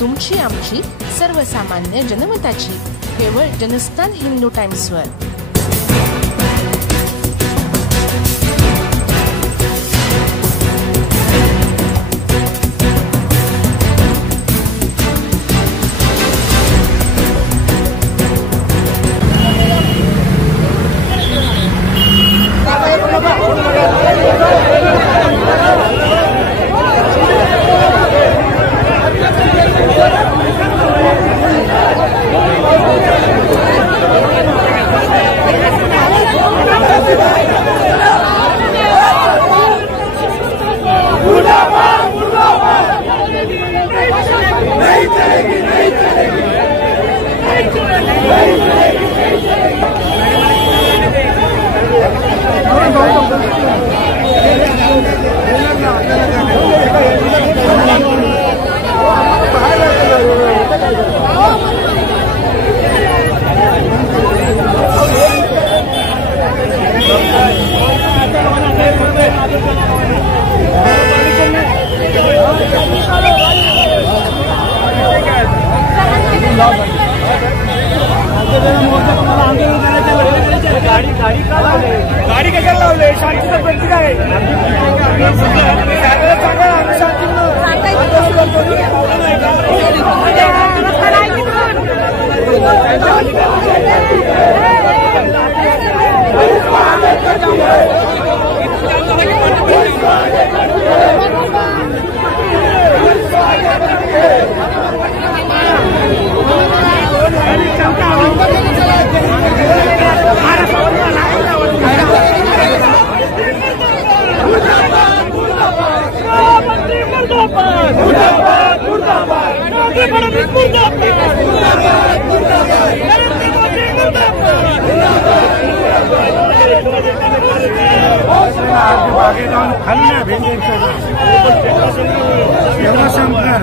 तुमची आमची सर्वसामान्य जनमताची केवळ जनस्थान हिंदू टाइम्सवर। गाड़ी कशाला लावले? शांतीचा प्रतीक आहे। आगे जाऊन खाली नाही भेंडीचं एवढं संपणार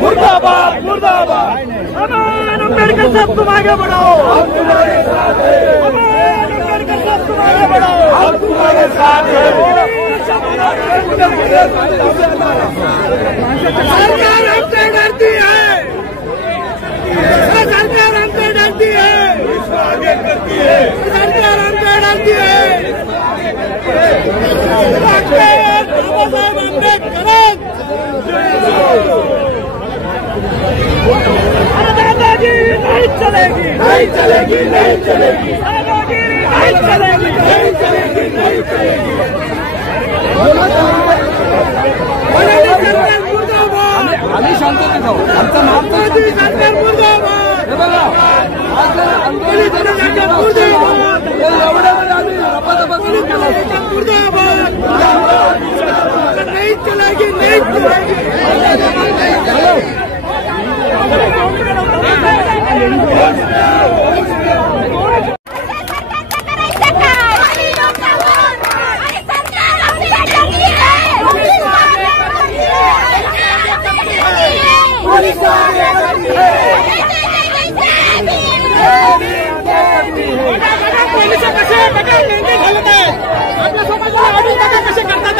मुर्दाबाद मुर्दाबाद। अम्बेडकर साहब तुम आगे बढ़ो, हम तुम्हारे साथ हैं। अम्बेडकर साहब तुम आगे बढ़ो, हम तुम्हारे साथ हैं। सरकार हमसे डरती है, सरकार हमसे डरती है, आगे करती है, सरकार हमसे डरती है। दादाजी नहीं चलेगी, नहीं चलेगी, नहीं चलेगी, दादागिरी नहीं चलेगी, नहीं चलेगी, नहीं चलेगी। सरकार मुर्दाबाद, आम्ही शांततेत आहोत, आमचं नाव मोदी सरकार मुर्दाबाद। हे बघा मोदी सरकार मुर्दाबाद, एवढ्यामध्ये आम्ही रपादपा सुरू केला मुर्दाबाद। नहीं चलेगी, नहीं चलेगी। आपल्या सोबत कसे करतात।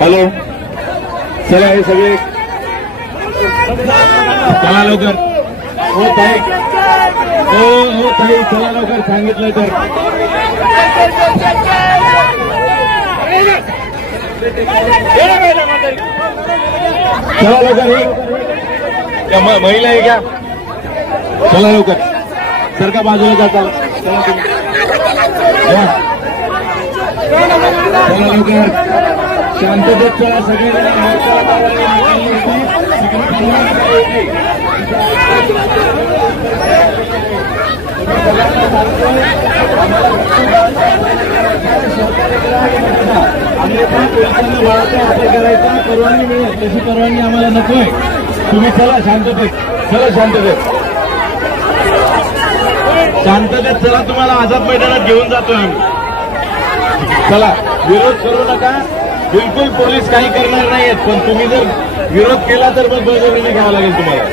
हॅलो, चला हे सगळे चला लवकर. हो ताई, हो ताई, चला लवकर, सांगितलं तर. चला लवकर, हे महिला आहे क्या? चला लवकर, सरका बाजूला जाता. चला लवकर, शांततेत चला सगळेजण. आम्ही पण पोलिसांना वाढता असं करायचा परवानगी मिळेल तशी परवानगी आम्हाला नकोय. तुम्ही चला शांततेत, चला शांततेत, शांततेत चला. तुम्हाला आझाद मैदानात घेऊन जातोय आम्ही. चला, विरोध करू नका, बिलकुल पोलीस काही करणार नाहीयेत. पण तुम्ही जर विरोध केला तर मग बळजबरीने घ्यावं लागेल तुम्हाला.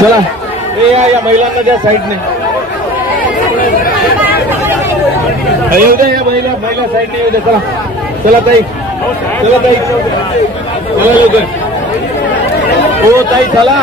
चला, या महिलांना द्या साईडने. येऊ द्या, या महिला साईडने येऊ द्या. चला चला ताई, चला ताई, चला लवकर. हो ताई, चला.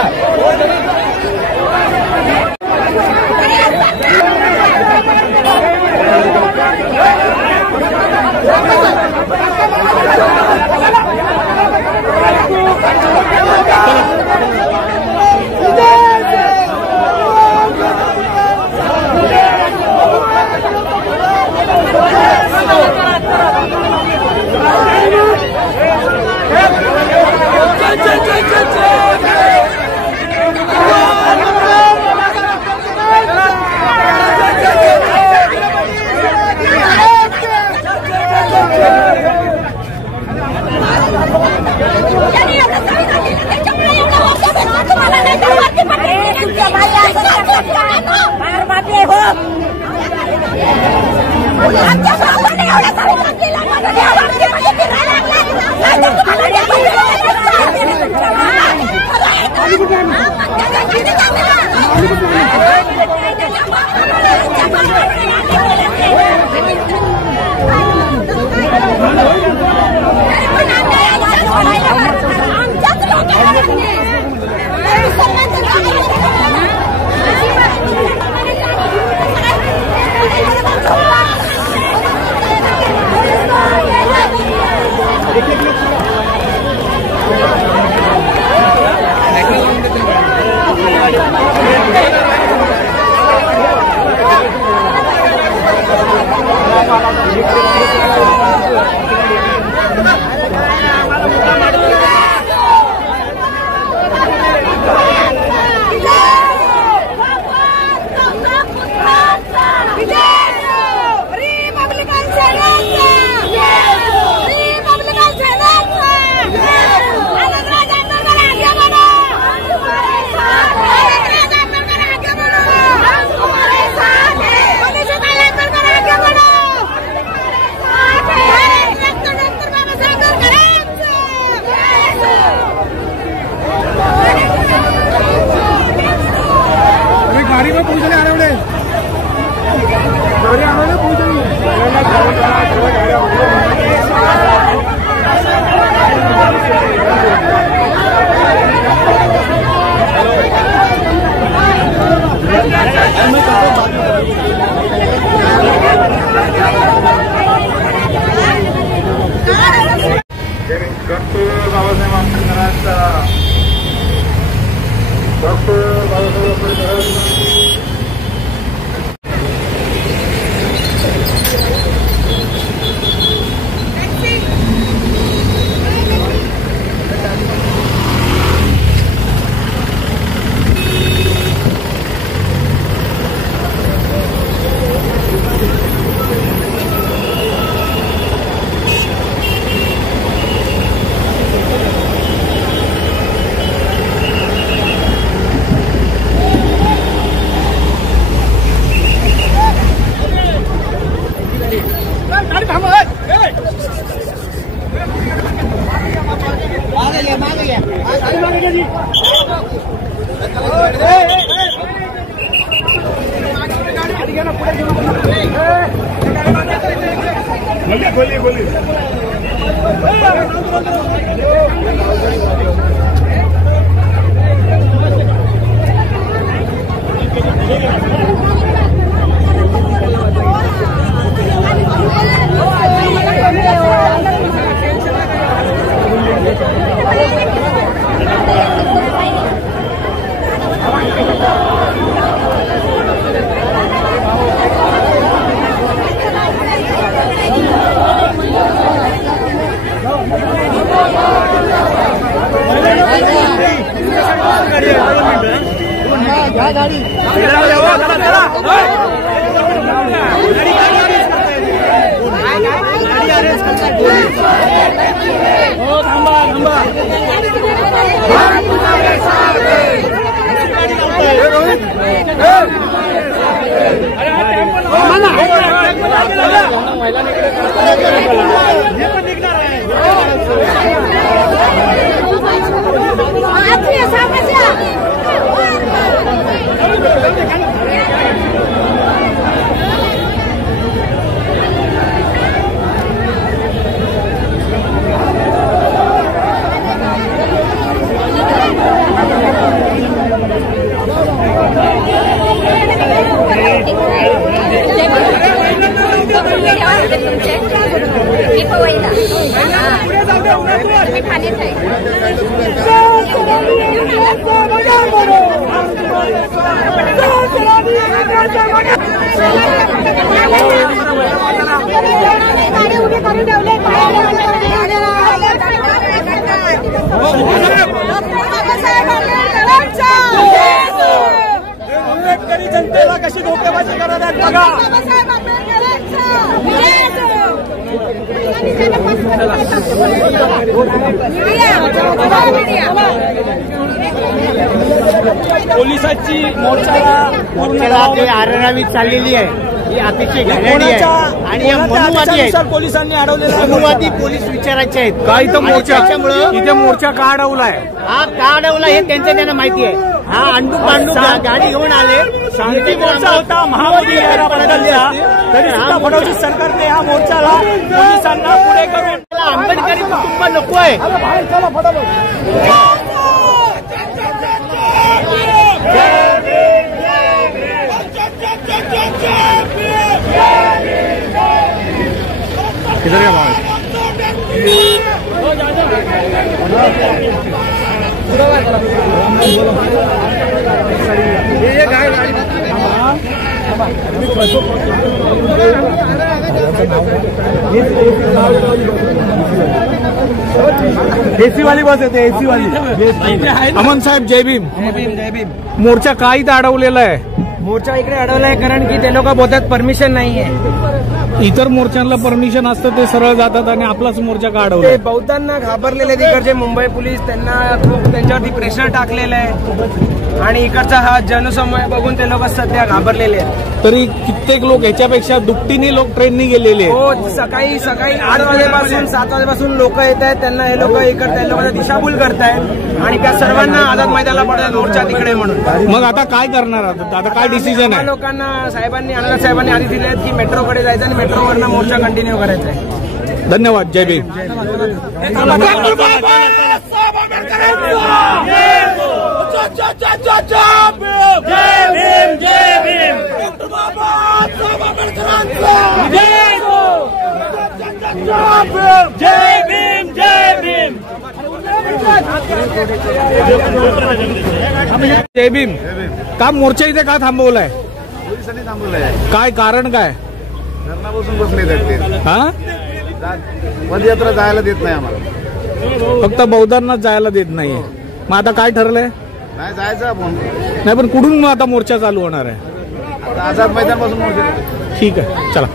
आंबेडकरी जनतेला कशी धोकेबाजी करत आहेत बघा. पोलिसांची मोर्चाला जे आररावी चाललेली आहे ही अतिशय घाणेरडी आहे आणि या मनुवादी आहेत. पोलिसांनी अडवलेला मनुवादी पोलीस विचारायचे आहेत का इथं मोर्चा, इथे मोर्चा का अडवलाय, हा का अडवला हे त्यांना माहिती आहे. हा अंडू पांडू गाडी घेऊन आले, शांती मोर्चा होता, महामोदी यायला बदलला तरी सुद्धा फडणवीस सरकारने हा मोर्चाला पोलिसांना पुढे करून आंबेडकरी कुटुंब नको आहे. एसी वाली बस येते, एसी वाली. अमन साहेब जय भीम. जय भीम. मोर्चा का इथं अडवलेला आहे? मोर्चा इकडे अडवलाय कारण की ते लोक बोलतात परमिशन नाहीये. इतर मोर्चांना परमिशन असतं ते सरळ जातात आणि आपलाच मोर्चा का ते अडवला? बौद्धांना घाबरलेले तिकडचे मुंबई पोलीस, त्यांना खूप त्यांच्यावरती प्रेशर टाकलेलं आहे आणि इकडचा हा जनसमूह बघून ते लोक सध्या घाबरलेले आहेत. तरी कित्येक लोक ह्याच्यापेक्षा दुपटीने लोक ट्रेननी गेलेले आहेत. हो, सकाळी 8 वाजेपासून 7 वाजेपासून लोक येत आहेत, त्यांना हे लोक इकडे लोकांना दिशाभूल करतायत आणि त्या सर्वांना आझाद मैदानाला पडतात मोर्चा तिकडे म्हणून. मग आता काय करणार? आता काय डिसिजन आहे? लोकांना आनंद साहेबांनी आधी दिले आहेत की मेट्रोकडे जायचं आणि मेट्रोवरनं मोर्चा कंटिन्यू करायचा आहे. धन्यवाद. जय भीम. जय भीम. का मोर्चा इथे का थांबवलाय? पोलिसांनी थांबवलंय. काय कारण काय? धरणापासून बसले ते. हा, पदयात्रा जायला देत नाही आम्हाला. फक्त बौद्धांनाच जायला देत नाहीये. मग आता काय ठरलंय? नाही जायचं आपण. नाही, पण कुठून मग आता मोर्चा चालू होणार आहे? आता आझाद मैदान पासून मोर्चा. ठीक आहे, चला.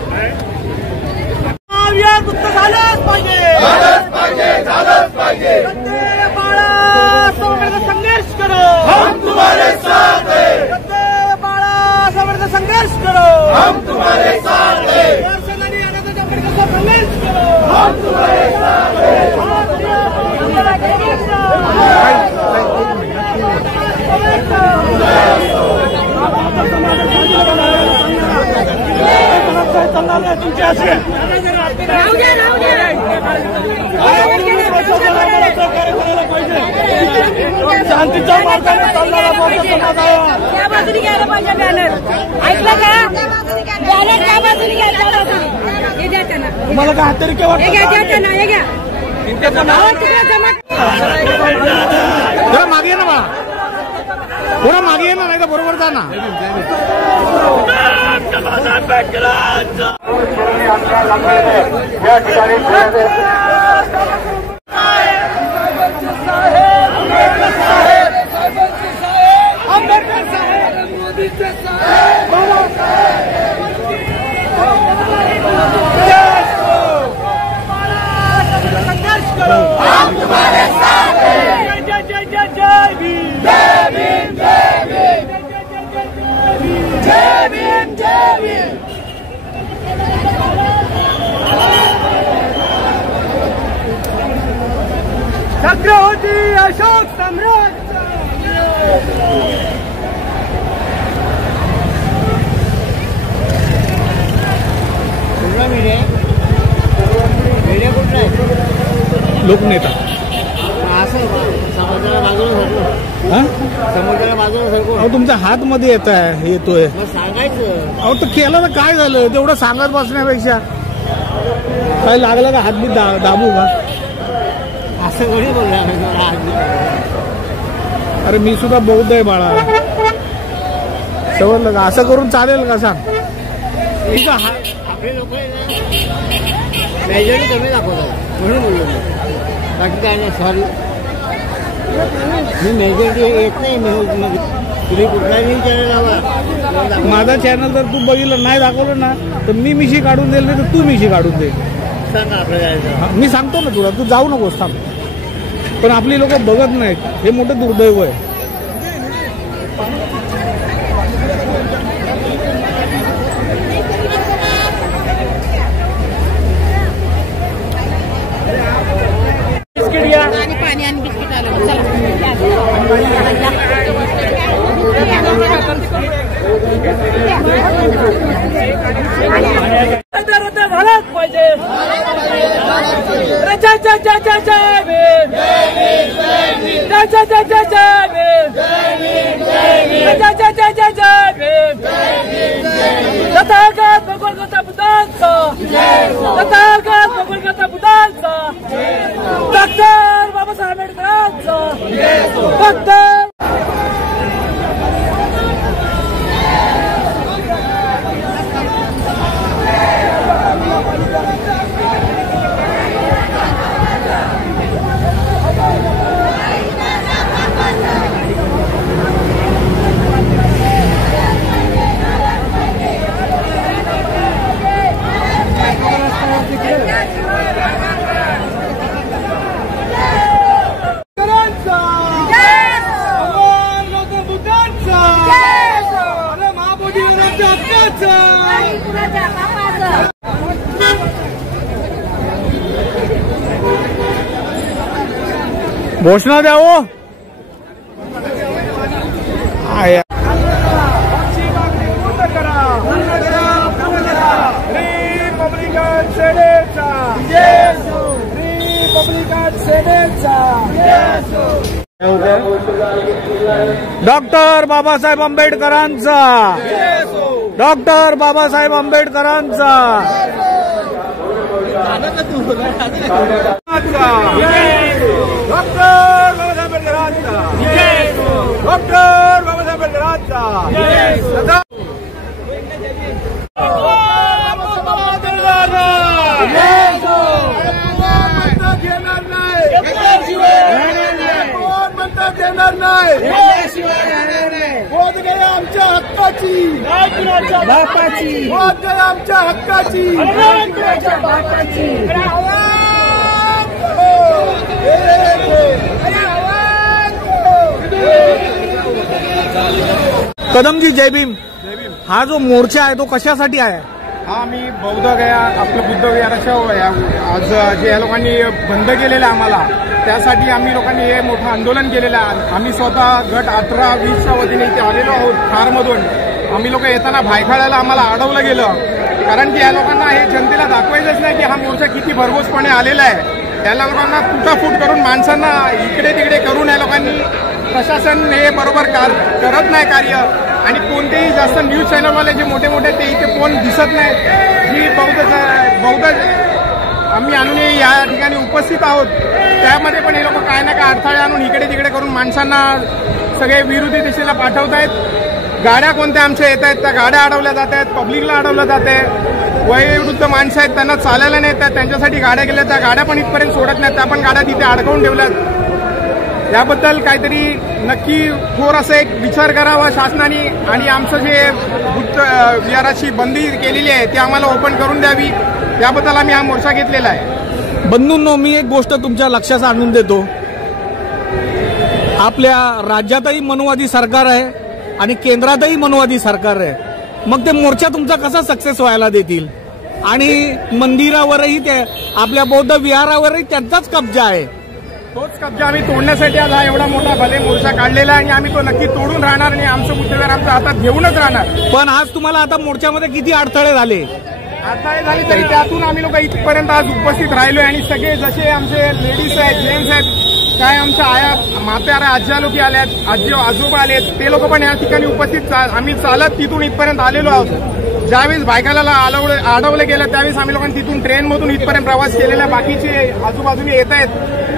झालंच पाहिजे. संघर्ष करो, हम तुम्हारे साथ हैं. संघर्ष करो, हम तुम्हारे साथ हैं. संघर्ष करो. शांतीच्या मार्गाने चालणारा त्या बाजूने घ्यायला पाहिजे बॅनर. ऐकलं का? बॅनर त्या बाजूने घ्यायला पाहिजे. हे द्या त्यांना. तुम्हाला काय हत्यारिके वाटतं? हे घ्या त्यांना. हे घ्या जरा मागे ये ना बा, थोडं मागे ये ना, नाही तर बरोबर जा ना. या ठिकाणी छत्रपती अशोक सम्राट. लोकनेता असं समाजाला बाजूला सरको. समाजाला बाजूला सरको. अहो तुमच्या हात मध्ये येत आहे, येतोय. मग सांगायचं. अहो तर केलं तर काय झालं, तेवढं सांगत बसण्यापेक्षा. काय लागलं का हात मी दाबू का? असं कोणी बोलणार. अरे मी सुद्धा बौद्ध आहे बाळा, समजलं का? असं करून चालेल का सांग? आपले लोक मेजॉरिटी कमी दाखवतात म्हणून बोललो मी, बाकी काय नाही. सॉरी, मी मेजॉरिटी येत नाही. तुम्ही कुठलाही चॅनल लावा. माझा चॅनल जर तू बघितलं नाही दाखवलं ना तर मी मिशी काढून देईल, नाही तर तू मिशी काढून दे. सांगा आपलं जायचं. मी सांगतो ना तुला, तू जाऊ नकोस थांब. पण आपली लोक बघत नाहीत, हे मोठं दुर्दैव आहे. पाणी आणि बिस्किट आलं. झालाच पाहिजे. तथागत भगवंता बुद्धांचा, तथागत भगवंता बुद्धांचा, डॉक्टर बाबासाहेब आंबेडकरांचा, डॉक्टर घोषणा द्या हो. डॉक्टर बाबासाहेब आंबेडकरांचा, डॉक्टर बाबासाहेब आंबेडकरांचा. डॉक्टर बाबासाहेब आंबेडकरांचा, डॉक्टर बाबासाहेब आंबेडकरांचा. देणार नाही, होत गया आमच्या हक्काची, बापाची, होत गया आमच्या हक्काची. कदमजी जय भीम. हा जो मोर्चा आहे तो कशासाठी आहे? हा मी बौद्ध गया आपलं बुद्ध विहाराच्या आज जे या लोकांनी बंद केलेलं आहे आम्हाला, त्यासाठी आम्ही लोकांनी हे मोठं आंदोलन केलेलं आहे. आम्ही स्वतः गट 18-20च्या वतीने इथे आलेलो आहोत कारमधून. आम्ही लोक येताना भायखळ्याला आम्हाला अडवलं गेलं, कारण की या लोकांना हे जनतेला दाखवायचंच नाही की हा मोर्चा किती भरघोसपणे आलेला आहे. या लोकांना फुटाफूट करून माणसांना इकडे तिकडे करून या लोकांनी प्रशासन हे बरोबर करत नाही कार्य. आणि कोणतेही जास्त न्यूज चॅनलवाले जे मोठे मोठे ते इथे कोण दिसत नाहीत. जी बौद्ध आम्ही आणून या ठिकाणी उपस्थित आहोत, त्यामध्ये पण हे लोक काय ना काय अडथळे आणून इकडे तिकडे करून माणसांना सगळे विरोधी दिशेला पाठवत आहेत. गाड्या कोणत्या आमच्या येत आहेत त्या गाड्या अडवल्या जात आहेत, पब्लिकला अडवलं जात आहे. वयोवृद्ध माणसं आहेत त्यांना चालायला नाही, त्यांच्यासाठी गाड्या गेल्या, त्या गाड्या पण इथपर्यंत सोडत नाहीत, त्या पण गाड्या तिथे अडकवून ठेवल्यात. याबद्दल काहीतरी नक्की थोर असं एक विचार करावा शासनाने आणि आमचं जे बुद्ध विहाराची बंदी केलेली आहे ती आम्हाला ओपन करून द्यावी. याबद्दल आम्ही हा मोर्चा घेतलेला आहे. बंधूंनो, मी एक गोष्ट तुमच्या लक्षात आणून देतो. आपल्या राज्यातही मनोवादी सरकार आहे आणि केंद्रातही मनोवादी सरकार आहे. मग ते मोर्चा तुमचा कसा सक्सेस व्हायला देतील? आणि मंदिरावरही ते आपल्या बौद्ध विहारावरही त्यांचाच कब्जा आहे. तोच कब्जा आम्ही तोडण्यासाठी आज हा एवढा मोठा भले मोर्चा काढलेला आहे आणि आम्ही तो नक्की तोडून राहणार आणि आमचं बुद्धविहार आमच्या हातात घेऊनच राहणार. पण आज तुम्हाला आता मोर्चामध्ये किती अडथळे झाले? अडथळे झाले तरी त्यातून आम्ही लोक इथपर्यंत आज उपस्थित राहिलोय. आणि सगळे जसे आमचे लेडीज आहेत, जेंट्स आहेत, काय आमच्या आया म्हाताऱ्या आज्या लोक आल्यात, आजोबा आलेत, ते लोक पण या ठिकाणी उपस्थित. आम्ही चालत तिथून इथपर्यंत आलेलो आहोत. ज्यावेळेस भायखळ्याला अडवलं गेलं त्यावेळेस आम्ही लोकांनी तिथून ट्रेनमधून इथपर्यंत प्रवास केलेला. बाकीचे आजूबाजूने येत आहेत.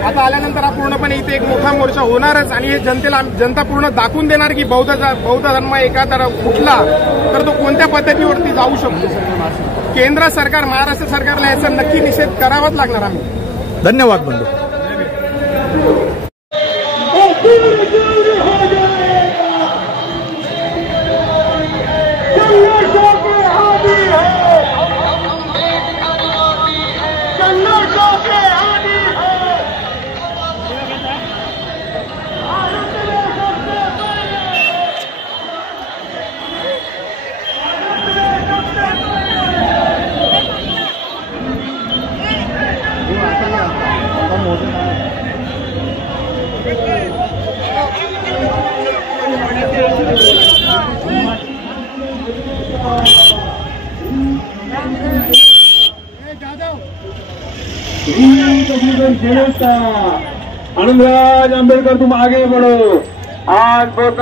आता आल्यानंतर हा पूर्णपणे इथे एक मोठा मोर्चा होणारच आणि हे जनता पूर्ण दाखवून देणार की बौद्ध धर्म एका तरफ फुटला तर तो कोणत्या पद्धतीवरती जाऊ शकतो. केंद्र सरकार, महाराष्ट्र सरकारला याचा नक्की निषेध करावाच लागणार. आम्ही धन्यवाद बंधू. आनंदराज आंबेडकर, तुम आगे बढ़ो. आज बहुत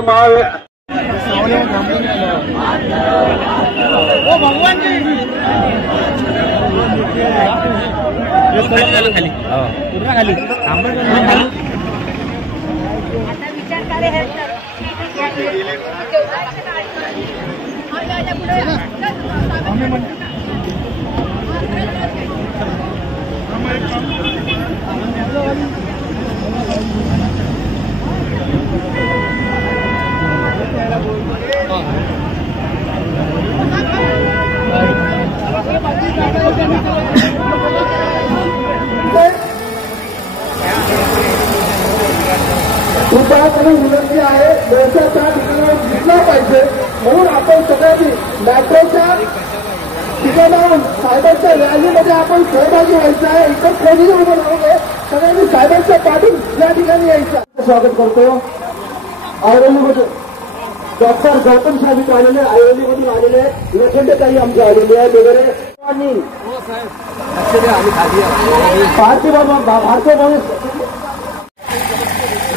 विनंती आहे, मोर्चा त्या ठिकाणावर दिसला पाहिजे म्हणून आपण सगळ्यांनी मॅट्रोच्या ठिकाणाहून सायबरच्या रॅलीमध्ये आपण सहभागी व्हायचं आहे. इतर कोणीही उभं राहू, सगळ्यांनी सायबरच्या पाठून या ठिकाणी यायचं. स्वागत करतो. ऐरोलीमध्ये डॉक्टर गौतम साहेब आलेले, ऐरोलीमधून आलेले, लोखंडेताई आमचे आलेले आहेत वगैरे. भारतीय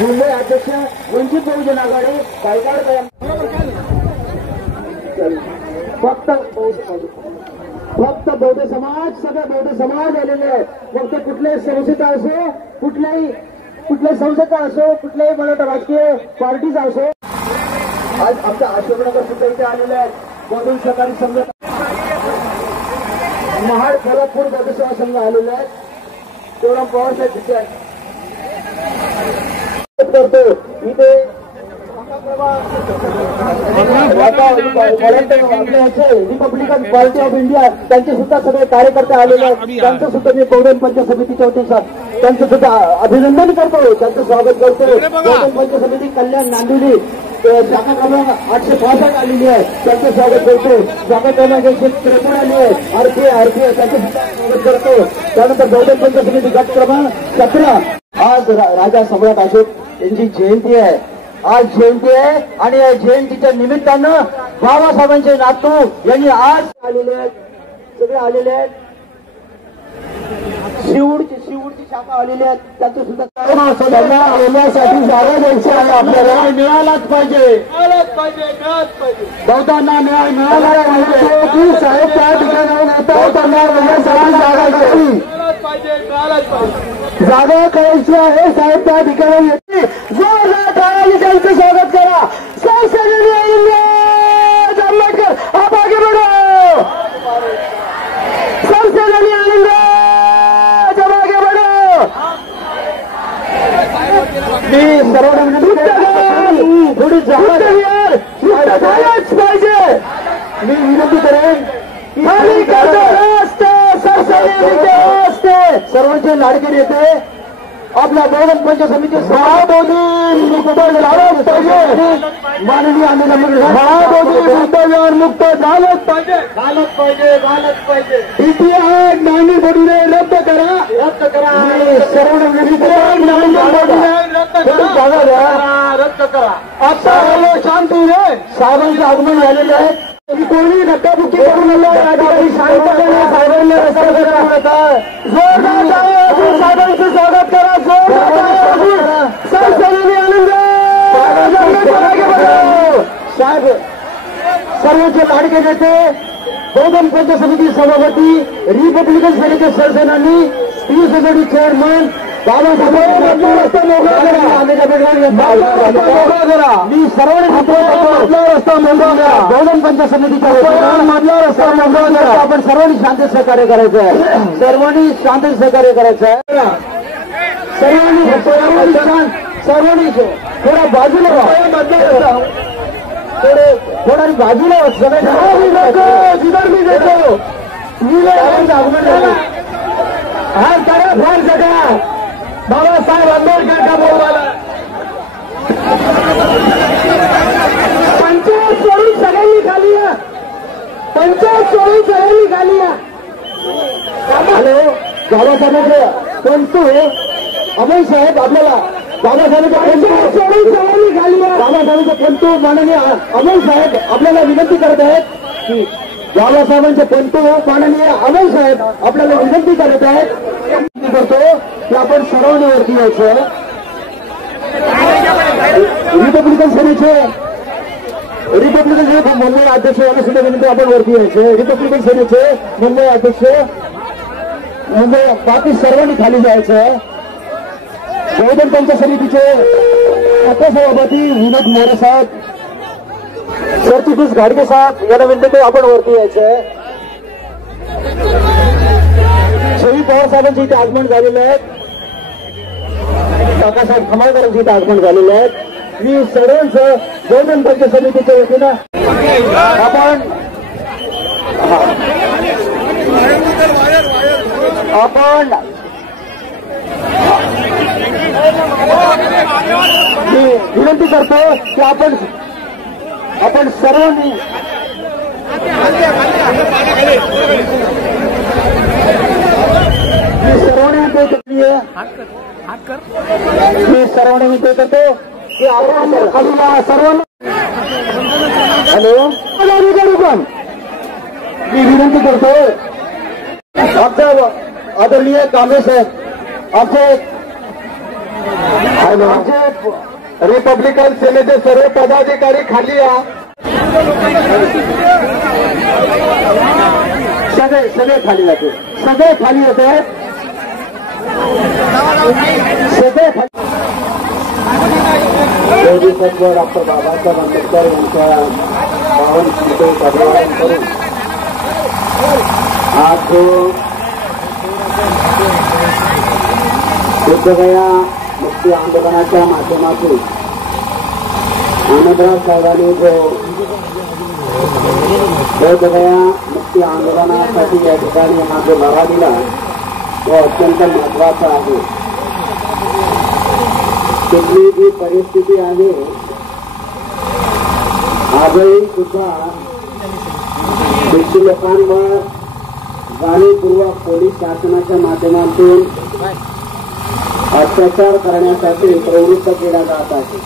मुंबई अध्यक्ष वंचित बहुजन आघाडी पायगाड फक्त बौद्ध समाज, सगळे बौद्ध समाज आलेले आहेत. मग ते कुठल्याही संस्थेचा असो, कुठल्याही संस्थेचा असो, कुठल्याही मला राजकीय पार्टीचा असो. आज आमच्या आश्रमनगर सुद्धा इथे आलेले आहेत. बौद्ध सहकारी संघ, महाड खरगपूर बौद्ध सेवा संघ आलेले आहेत. तेवढा पवार साहेब तिथे आहेत. करतो इथे रिपब्लिकन पार्टी ऑफ इंडिया त्यांचे सुद्धा सगळे कार्यकर्ते आलेले आहेत. त्यांचं सुद्धा मी बौद्धन पंचायत समितीच्या वतीने त्यांचं सुद्धा अभिनंदन करतो, त्यांचं स्वागत करतो. बौद्धन पंचायत समिती कल्याण नांदिवली जागा क्रमांक 865 आलेली आहे, त्यांचं स्वागत करतो. जागा क्रमांक 153 आली आहे, आरपीआय त्यांचं स्वागत करतो. त्यानंतर बहुजन पंचायत समिती गट क्रमांक 17. आज राजा सम्राट अशोक यांची जयंती आहे. आज जयंती आहे आणि या जयंतीच्या निमित्तानं बाबासाहेबांचे नातू यांनी आज आलेले आहेत, सगळे आलेले आहेत. शिवूरची शाखा आलेली आहेत, त्याचं सुद्धा येण्यासाठी जागा द्यायची आहे. आपल्याला मिळालाच पाहिजे, बहुतांना न्याय मिळाला पाहिजे. साहेब त्या ठिकाणाहून आता त्यांना जागा द्यावी, जागा करायची आहे. साहेब त्या ठिकाणी येते, जोरदार टाळ्यांनी त्यांचं स्वागत करा. आंबेडकर आप आगे बढ़ो, संसदीय जब आगे बढ़ो. मी सर्व थोडी जबाबदार झालाच पाहिजे. मी विनंती करेन सर्वांचे लाडके नेते आपल्या बहुजन पंचायत समिती माननीय मुद्द्यावर मुक्त झालंच पाहिजे. इतिहास नाणी बडूने रद्द करा. आता शांतीने साहेबांचं आगमन झालेलं आहे. कोणी धक्काबुक्की करून शांतपणे साहेबांना रस्ता करा. साहेबांचं स्वागत करा. साहेब सर्वोच्च लाडके नेते बहुजन पंचायत समिती सभापती रिपब्लिकन सेनेचे सरसेनानी पीएसडी चेअरमन बाबासाहेब मी सर्वांनी रस्ता मोकळा बहुजन पंचायत समितीच्या मधला रस्ता मोकळा. आपण सर्वांनी शांती सहकार्य करायचं आहे, सर्वांनी शांती सहकार्य करायचं आहे. सर्वांनी थोडा बाजूला थोडा बाजूला जिधर मी देतो हा करा फार सगळा बाबासाहेब आंबेडकर का बोलवाला. पंचायत सोडून सगळ्यांनी खाली या, पंचायत सोडून सगळ्यांनी खाली या. हॅलो बाबासाहेबांचे पंतू अमोल साहेब आपल्याला बाबासाहेबांचे पंतू सोडून सगळ्यांनी खाली या. बाबासाहेबांचे पंतू माननीय अमोल साहेब आपल्याला विनंती करत आहेत की बाबासाहेबांचे पंतू माननीय अमोल साहेब आपल्याला विनंती करत आहेत करतो की आपण सर्वांनी वरती यायचं. रिपब्लिकन सेनेचे मुंबई अध्यक्ष यांना सुद्धा विनंती आपण वरती यायचं. रिपब्लिकन सेनेचे मुंबई अध्यक्ष मुंबई बाकी सर्वांनी खाली जायचं. बहुजन पंचायत समितीचे उपसभापती विनोद मोरे साहेब, सरचिटणीस घाडगे साहेब यांना विनंती आपण वरती यायचं. शही पवार साहेबांचे इथे आगमन झालेले आहेत, काकासाहेब खमाळकरांचे इथे आगमन झालेले आहेत. मी सर्वांचं बहुजन पंचायत समितीच्या वतीनं आपण मी विनंती करतो की आपण सर्वांनी मी सर्वांनी विनंती करतो की आपण सर्वांना हॅलो पण मी विनंती करतो आमच्या आदरणीय काँग्रेस साहेब आमचे रिपब्लिकन सेनेचे सर्व पदाधिकारी खाली या. सगळे खाली जाते, सगळे खाली येते, सगळे डॉक्टर बाबासाहेब आंबेडकर यांच्या पावन स्मृतीस अभिवादन करून आज जो बुद्धगया मुक्ती आंदोलनाच्या माध्यमातून आनंदराव साहेबांनी जो बुद्धगया मुक्ती आंदोलनासाठी या ठिकाणी हा जो लढा दिला तो अत्यंत महत्वाचा आहे. तिथली जी परिस्थिती आहे आजही सुद्धा भिक्षू लोकांवर जाणीवपूर्वक पोलीस शासनाच्या माध्यमातून अत्याचार करण्यासाठी प्रवृत्त केला जात आहे.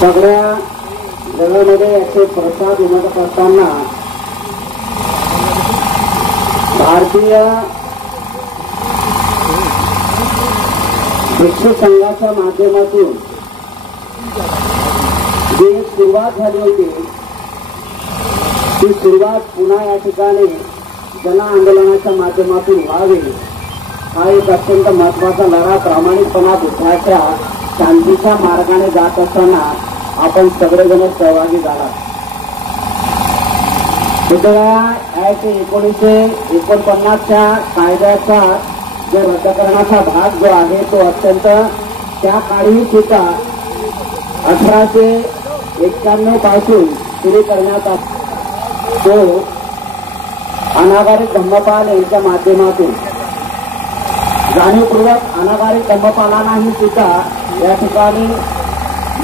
सगळ्या जगामध्ये असे प्रसाद उमटत असताना भारतीय भिक्षू संघाच्या माध्यमातून जी एक सुरुवात झाली होती ती सुरुवात पुन्हा या ठिकाणी जन आंदोलनाच्या माध्यमातून व्हावी हा एक अत्यंत महत्वाचा लढा प्रामाणिकपणा बुद्धाच्या शांतीच्या मार्गाने जात असताना आपण सगळेजण सहभागी झाला. बुद्धगया ऍक्ट 1949च्या कायद्याचा जो रद्द करण्याचा भाग जो आहे तो अत्यंत त्या काळी सुद्धा 1891 पासून सुरू करण्यात तो अनागारिक धम्मपाल यांच्या माध्यमातून जाणीवपूर्वक अनागारिक धम्मपालांनाही सुद्धा या ठिकाणी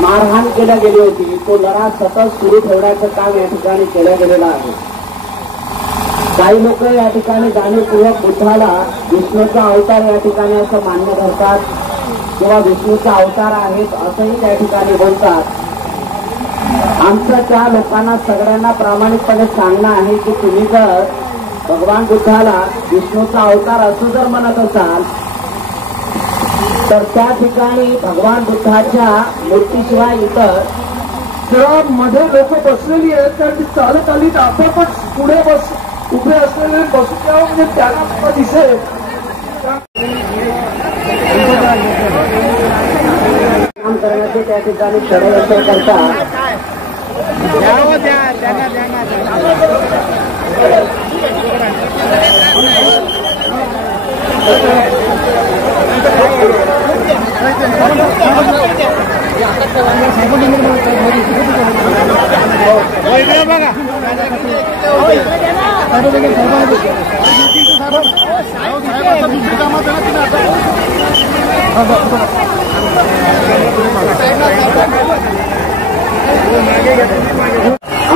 मारहाण केल्या गेली होती. तो लढा सतत सुरू ठेवण्याचं काम या ठिकाणी केलं गेलेलं आहे. काही लोक या ठिकाणी जाणीवपूर्वक बुद्धाला विष्णूचा अवतार या ठिकाणी असं मान्य करतात किंवा विष्णूचा अवतार आहेत असंही त्या ठिकाणी बोलतात. आमचं त्या लोकांना सगळ्यांना प्रामाणिकपणे सांगणं आहे की तुम्ही जर भगवान बुद्धाला विष्णूचा अवतार असं जर म्हणत असाल तर त्या ठिकाणी भगवान बुद्धाच्या मूर्तीशिवाय इतर जेव्हा मध्ये लोक बसलेली आहेत तर ती चालत आली तर आपण पण पुढे उभे असलेले बसून द्यावं म्हणजे त्यांना सुद्धा दिसेल. काम करण्याचे त्या ठिकाणी षडयंत्र करतात.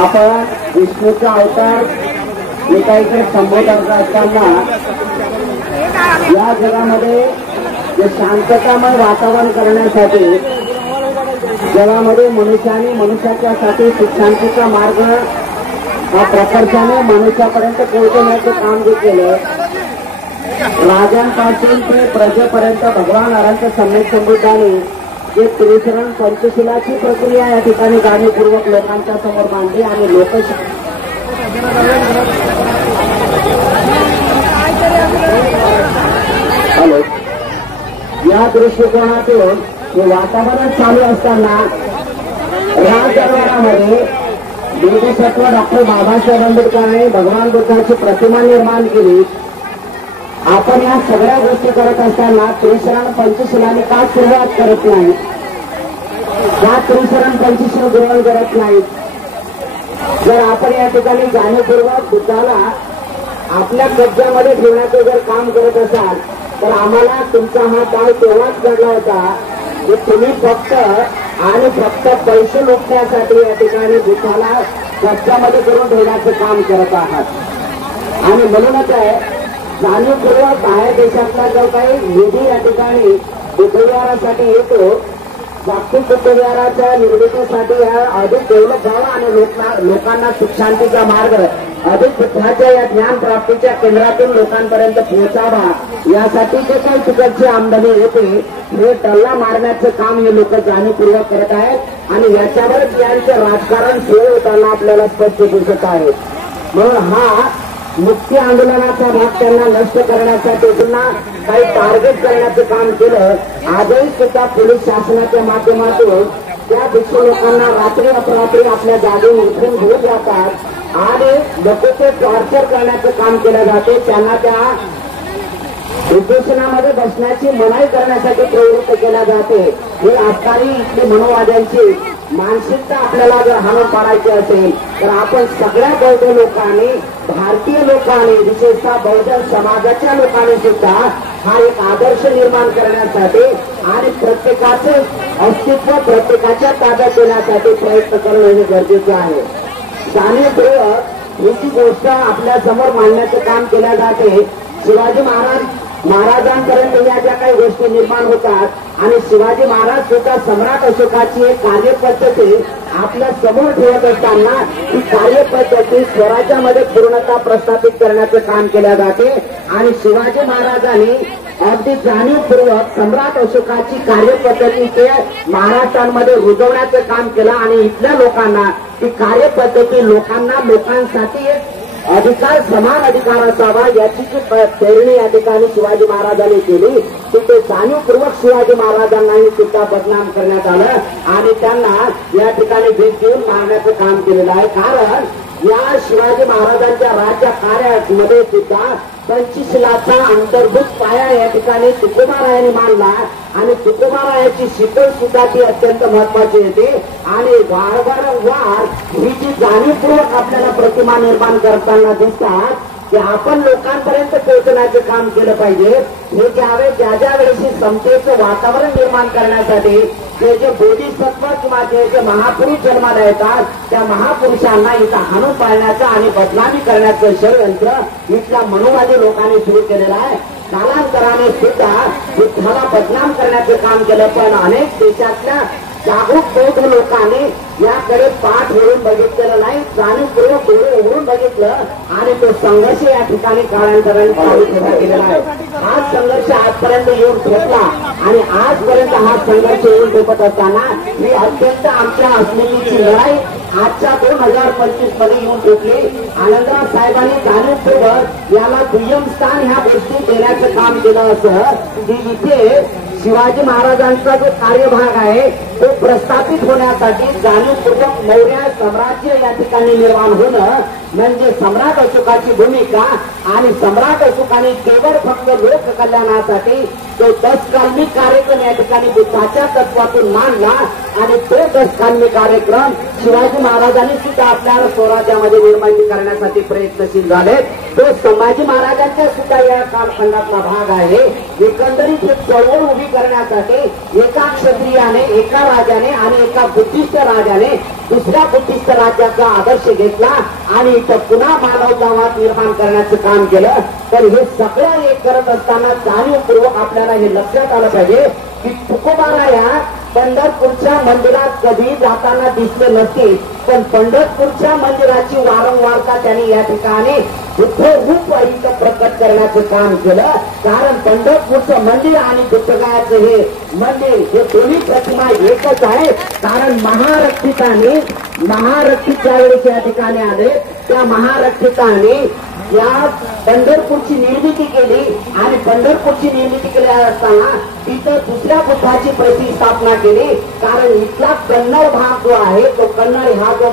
आपण विष्णूचा अवतार हे काहीतरी संबोधन असताना या जगामध्ये जे शांततामय वातावरण करण्यासाठी जगामध्ये मनुष्याच्यासाठी सुखशांतीचा मार्ग हा प्रकर्षाने मनुष्यापर्यंत पोहोचवण्याचं काम जे केलं राजांपासून ते प्रजेपर्यंत भगवान अनंत सम्यक संबुद्धाने जे त्रिशरण पंचशिलाची प्रक्रिया या ठिकाणी जाणीवपूर्वक लोकांच्या समोर मांडली आणि लोक हॅलो या दृष्टिकोनातून हे वातावरण चालू असताना राजदरबारामध्ये बोधिसत्व डॉक्टर बाबासाहेब आंबेडकरांनी भगवान बुद्धाची प्रतिमा निर्माण केली. आपण या सगळ्या गोष्टी करत असताना त्रिशरण पंचशिलाने का सुरुवात करत नाही, का त्रिशरण पंचशील ग्रहण करत नाहीत? जर आपण या ठिकाणी जाणीवपूर्वक बुद्धाला आपल्या कब्जामध्ये ठेवण्याचं जर काम करत असाल तर आम्हाला तुमचा हा काळ तेव्हाच घडला होता की तुम्ही फक्त पैसे लुटण्यासाठी या ठिकाणी बुद्धाला कब्जामध्ये करून ठेवण्याचं काम करत आहात. आणि म्हणूनच आहे जाणीवपूर्वक बाहेर देशातला जो काही निधी या ठिकाणी बुद्धविहारासाठी येतो जागतिक बुद्धविहाराच्या निर्मितीसाठी अधिक डेव्हलप व्हावा आणि लोकांना सुखशांतीचा मार्ग अधिक बुद्धाच्या या ज्ञान प्राप्तीच्या केंद्रातून लोकांपर्यंत पोहोचावा यासाठी जे काही तिकडची आमदनी होते हे टल्ला मारण्याचं काम हे लोक जाणीवपूर्वक करत आहेत आणि याच्यावरच यांचं राजकारण सुरू होताना आपल्याला स्पष्ट दिसत आहे. म्हणून हा मुक्ती आंदोलनाचा भाग त्यांना नष्ट करण्यासाठी पुन्हा काही टार्गेट करण्याचं काम केलं. आजही सुद्धा पोलीस शासनाच्या माध्यमातून त्या भिक्षू लोकांना रात्री अपरात्री आपल्या जागेवर उठून घेऊन जातात आणि लोकांचे टॉर्चर करण्याचं काम केलं जाते. त्यांना त्या उद्योषणामध्ये बसण्याची मनाई करण्यासाठी प्रवृत्त केल्या जाते. ही आजकाली इथली मनोवाद्यांची मानसिकता आपल्याला जर हाणून पाडायची असेल तर आपण सगळ्या बौद्ध लोकांनी भारतीय लोकांनी विशेषतः बौद्ध समाजाच्या लोकांनी सुद्धा हा एक आदर्श निर्माण करण्यासाठी आणि प्रत्येकाचे अस्तित्व प्रत्येकाच्या ताब्यात येण्यासाठी प्रयत्न करणं हे गरजेचं आहे. जाणीवपूर्वक ही जी गोष्ट आपल्या समोर मांडण्याचं काम केलं जाते. शिवाजी महाराजांपर्यंत या ज्या काही गोष्टी निर्माण होतात आणि शिवाजी महाराज सुद्धा सम्राट अशोकाची एक कार्यपद्धती आपल्या समोर ठेवत असताना ही कार्यपद्धती स्वराज्यामध्ये पूर्णता प्रस्थापित करण्याचं काम केलं जाते. आणि शिवाजी महाराजांनी अगदी जाणीवपूर्वक सम्राट अशोकाची कार्यपद्धती ते महाराष्ट्रामध्ये रुजवण्याचं काम केलं आणि इथल्या लोकांना ती कार्यपद्धती लोकांसाठी एक अधिकार समान अधिकार असावा याची जी प्रेरणी या ठिकाणी शिवाजी महाराजांनी केली ते जाणीवपूर्वक शिवाजी महाराजांनाही सुद्धा बदनाम करण्यात आलं आणि त्यांना या ठिकाणी भेट देऊन मारण्याचं काम केलेलं आहे. कारण या शिवाजी महाराजांच्या राज्य कार्यामध्ये सुद्धा पंचशिलाचा अंतर्भूत पाया या ठिकाणी तुकोबारायांनी मांडला आणि तुकोबारायाची शिकवण सुद्धा ती अत्यंत महत्वाची येते. आणि वारंवार ही जी जाणीवपूर्वक आपल्याला प्रतिमा निर्माण करताना दिसतात की आपण लोकांपर्यंत पोहोचण्याचं काम केलं पाहिजे. हे ज्या वेळेस समतेचं वातावरण निर्माण करण्यासाठी जे बोधिसत्व किंवा जे महापुरुष जन्माला येतात त्या महापुरुषांना इथं हाणून पाळण्याचं आणि बदनामी करण्याचं षडयंत्र इथल्या मनोवादी लोकांनी सुरू केलेलं आहे. कालांतराने सुद्धा बुद्धाला बदनाम करण्याचं काम केलं. पण अनेक देशातल्या जागरूक बौद्ध लोकांनी याकडे पाठ वळून बघितलेलं नाही. जाणीवपूर्वक डोळे उघडून बघितलं आणि तो संघर्ष या ठिकाणी कालांतराने चालू केलेला आहे. हा संघर्ष आजपर्यंत येऊन ठेपला आणि आजपर्यंत हा संघर्ष येऊन ठेपत असताना ही अत्यंत आमच्या अस्मितेची लढाई आजच्या 2025 मध्ये येऊन ठेपली. आनंदराव साहेबांनी जाणीवपूर्वक याला दुय्यम स्थान ह्या गोष्टी देण्याचं काम केलं असं की इथे शिवाजी महाराजांचा जो कार्यभाग आहे तो प्रस्थापित होण्यासाठी जाणीवपूर्वक मौर्य साम्राज्य या ठिकाणी निर्माण होणं म्हणजे सम्राट अशोकाची भूमिका. आणि सम्राट अशोकाने केवळ फक्त लोक कल्याणासाठी तो 10 कालमी कार्यक्रम या ठिकाणी बुद्धाच्या तत्वातून मांडला आणि तो 10 कालमी कार्यक्रम शिवाजी महाराजांनी सुद्धा आपल्या स्वराज्यामध्ये निर्माण करण्यासाठी प्रयत्नशील झाले. तो संभाजी महाराजांच्या सुद्धा या कालखंडातला भाग आहे. एकंदरीत एक चळवळ उभी करण्यासाठी एका क्षत्रियाने एका राजाने आणि एका बुद्धिस्ट राजाने दुसऱ्या बुद्धिस्ट राज्याचा आदर्श घेतला आणि इथं पुन्हा मानवतावाद निर्माण करण्याचं काम केलं. तर हे सगळं एक करत असताना जाणीवपूर्वक आपल्याला हे लक्षात आलं पाहिजे की तुकोबाराया पंढरपूरच्या मंदिरात कधी जाताना दिसले नसते. पण पंढरपूरच्या मंदिराची वारंवारता त्यांनी या ठिकाणी बुद्धरूप इथं प्रकट करण्याचं काम केलं. कारण पंढरपूरचं मंदिर आणि बुद्धगयाचं हे मंदिर हे दोन्ही प्रतिमा एकच आहे. कारण महारक्षित ज्यावेळेस या ठिकाणी आले त्या महारक्षिताने या पंढरपूरची निर्मिती केली आणि पंढरपूरची निर्मिती केली असताना तिथं दुसऱ्या बुद्धाची प्रतिष्ठापना केली. कारण इथला कन्नड भाग जो आहे तो कन्नड हा जो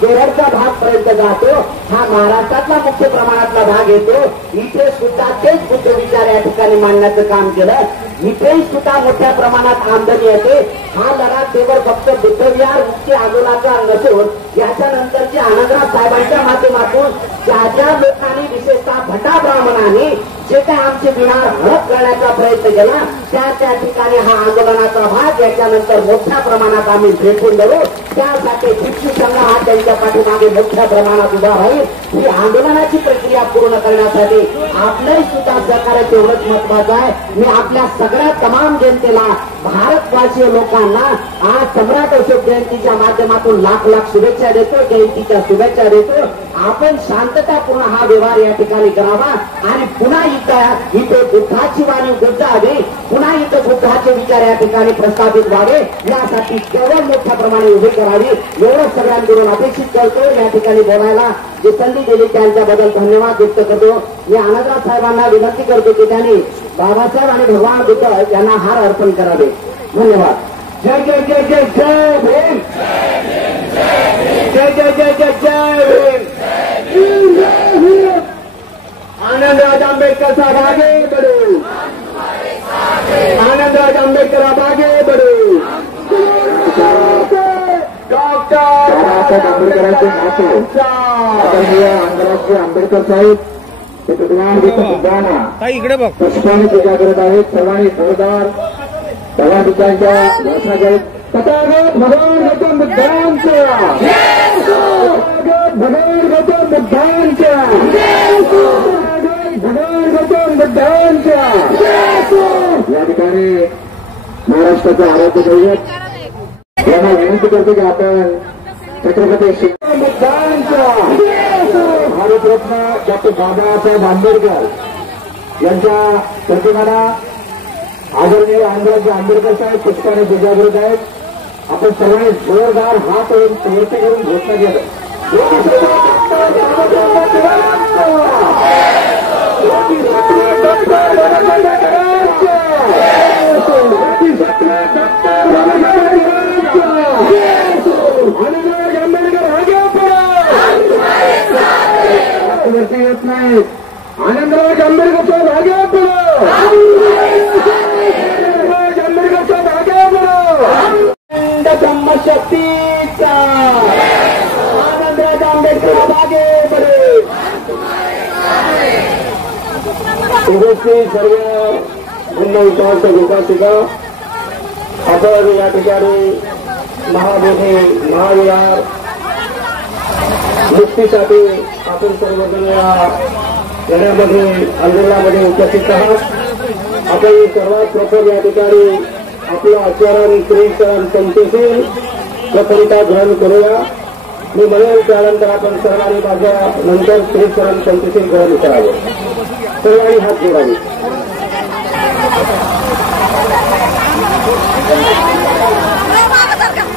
केरळचा भाग पर्यंत जातो हा महाराष्ट्रातला मुख्य प्रमाणातला भाग येतो. इथे सुद्धा तेच बुद्ध विचार या ठिकाणी मांडण्याचं काम केलं. इथेही सुद्धा मोठ्या प्रमाणात आमदनी येते. हा लढा केवळ फक्त बुद्धविहार मुक्ती आंदोलनाचा नसून याच्यानंतरच्या आनंदराव साहेबांच्या माध्यमातून ज्या लोकांनी विशेषतः भटा ब्राह्मणांनी जे काय आमचे विहार हडप करण्याचा प्रयत्न केला त्या ठिकाणी हा आंदोलनाचा भाग याच्यानंतर मोठ्या प्रमाणात आम्ही भेटून धरू. त्यासाठी भिक्षू संघ हा त्यांच्या पाठीमागे मोठ्या प्रमाणात उभा राहील. ही आंदोलनाची प्रक्रिया पूर्ण करण्यासाठी आपलंही सुद्धा सहकार्य तेवढंच महत्वाचं आहे. मी आपल्या सगळ्या तमाम जनतेला भारतवासीय लोकांना आज सम्राट अशोक जयंतीच्या माध्यमातून लाख शुभेच्छा देतो. जयंतीच्या शुभेच्छा देतो. आपण शांततापूर्ण हा व्यवहार या ठिकाणी करावा आणि पुन्हा इथे बुद्धाची वाणी गुंजावी. पुन्हा इथं बुद्धाचे विचार या ठिकाणी प्रस्थापित व्हावे यासाठी केवळ मोठ्या प्रमाणे उभी करावी एवढं सगळ्यांकडून अपेक्षित करतो. या ठिकाणी बोलायला जी संधी दिली त्यांच्याबद्दल धन्यवाद व्यक्त करतो. मी आनंदराव साहेबांना विनंती करतो की त्यांनी बाबासाहेब आणि भगवान बुद्ध यांना हार अर्पण करावे. धन्यवाद. जय जय जय जय जय भीम. जय जय जय जय जय भीम. आनंदराज आंबेडकर साहब आगे बढ़ो. आनंदराज आंबेडकर आप आगे बढ़ो. डॉक्टर आंबेडकरांचे आंतरराष्ट्रीय आंबेडकर साहेब ते इकडे बघ पुष्पाने पूजा करत आहेत. सर्वांनी जोरदार सगळ्या ठिकाणच्या तथागत भगवान गौतम बुद्धांच्या भगवान गौतम बुद्धांच्या भगवान गौतम बुद्धांच्या या ठिकाणी महाराष्ट्राचं आरोग्य दैवत यांना विनंती करतो की आपण छत्रपती शिवाजी बुद्धांच्या भारतरत्न डॉक्टर बाबासाहेब आंबेडकर यांच्या प्रतिमाना आदरणीय आमदार आंबेडकर साहेब पुष्पाने पूजागृत आहेत. आपण सर्वांनी जोरदार हात वरती करून घोषणा केलं. वरती येत नाही. आनंदराज आंबेडकर साहेब आगे पडो. आंबेडकर साहेब आगे पडो. धम्मशक्तीचा आनंदराज आंबेडकर आगे पडे. उपस्थित सर्व भिन्न विचारांच्या लोकांसिका आपण या ठिकाणी महाबोधी महाविहार मुक्तीसाठी आपण सर्वजण या लढ्यामध्ये आंदोलनामध्ये उपस्थित आहात. आपण सर्वात प्रथम या ठिकाणी आपलं आचरण श्रीचरण संतोषी प्रथमता ग्रहण करूया. मी म्हणेन त्यानंतर आपण सर्वांनी माझ्या नंतर श्रीचरण संतोषी ग्रहण करावे. सर्वांनी हात जोडावे.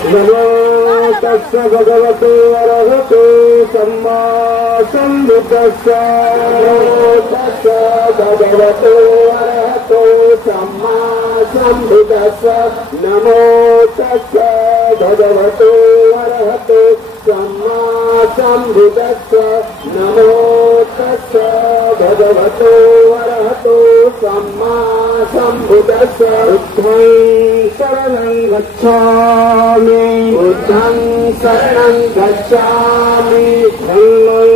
नमो तस्य भगवतो अरहतो सम्मा सम्बुद्धस्य. नमो तस्य भगवतो अरहतो सम्मा सम्बुद्धस्य. नमो तस्य भगवतो अरहतो सम्मा सम्बुद्धस्य. नमो तस्य भगवतो अरहतो सम्मा सम्बुद्धस्य. बुद्धं शरणं गच्छामि. बुद्धं शरणं गच्छामि. धम्मं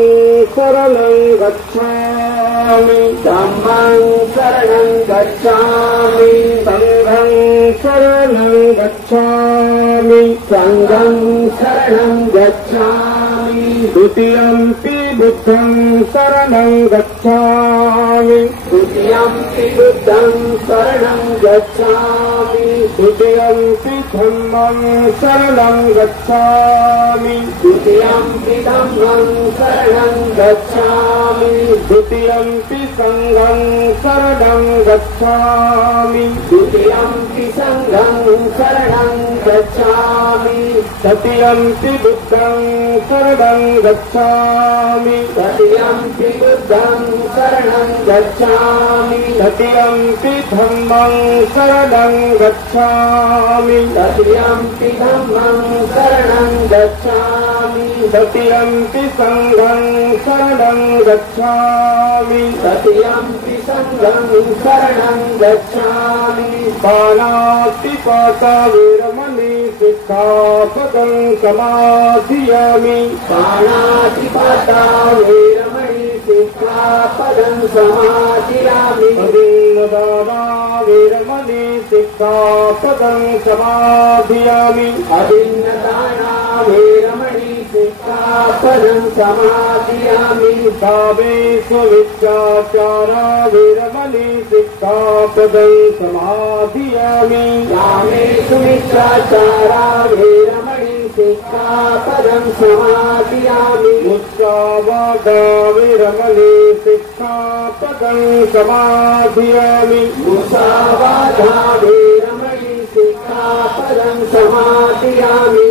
शरणं गच्छामि. धम्मं शरणं गच्छामि. संघं शरणं गच्छामि. संघं शरणं गच्छामि. द्वितीयंपि बुद्धं शरणं गच्छामि. द्वितीयंपि बुद्धं शरणं गच्छामि. द्वितीयंपि धम्मं शरणं गच्छामि. द्वितीयंपि धम्मं शरणं गच्छामि. द्वितीयंपि संघं शरणं गच्छामि. द्वितीयंपि संघं शरणं गच्छामि. तृतीयंपि बुद्धं शरणं गच्छामि. तृतीयंपि बुद्धं शरणं गच्छामि. तृतीयंपि धम्मं शरणं गच्छामि. तृतीयंपि धम्मं शरणं गच्छामि. तृतीयंपि संघं शरणं गच्छामि. तृतीयंपि संघं शरणं गच्छामि. पाणातिपाता वीरमणि सिक्खापदं समाधियामि. पाणातिपाता वीरमणि सिक्खापदं समाधियामि. अभिन्नदाना वीरमणि सिक्खापदं समाधियामि. अभिन्नदाना वीरमणि सिक्खापदं समाधियामि. कामेष्वविद्याचारा वीरमणि सिक्खापदं समाधियामि. कामेष्वविद्याचारा वीरमणि सिक्खापदं समाधियामि. मुक्तावादा वीरमणि सिक्खापदं समाधियामि. मुक्तावादा वीरमणि सिक्खापदं समाधियामि.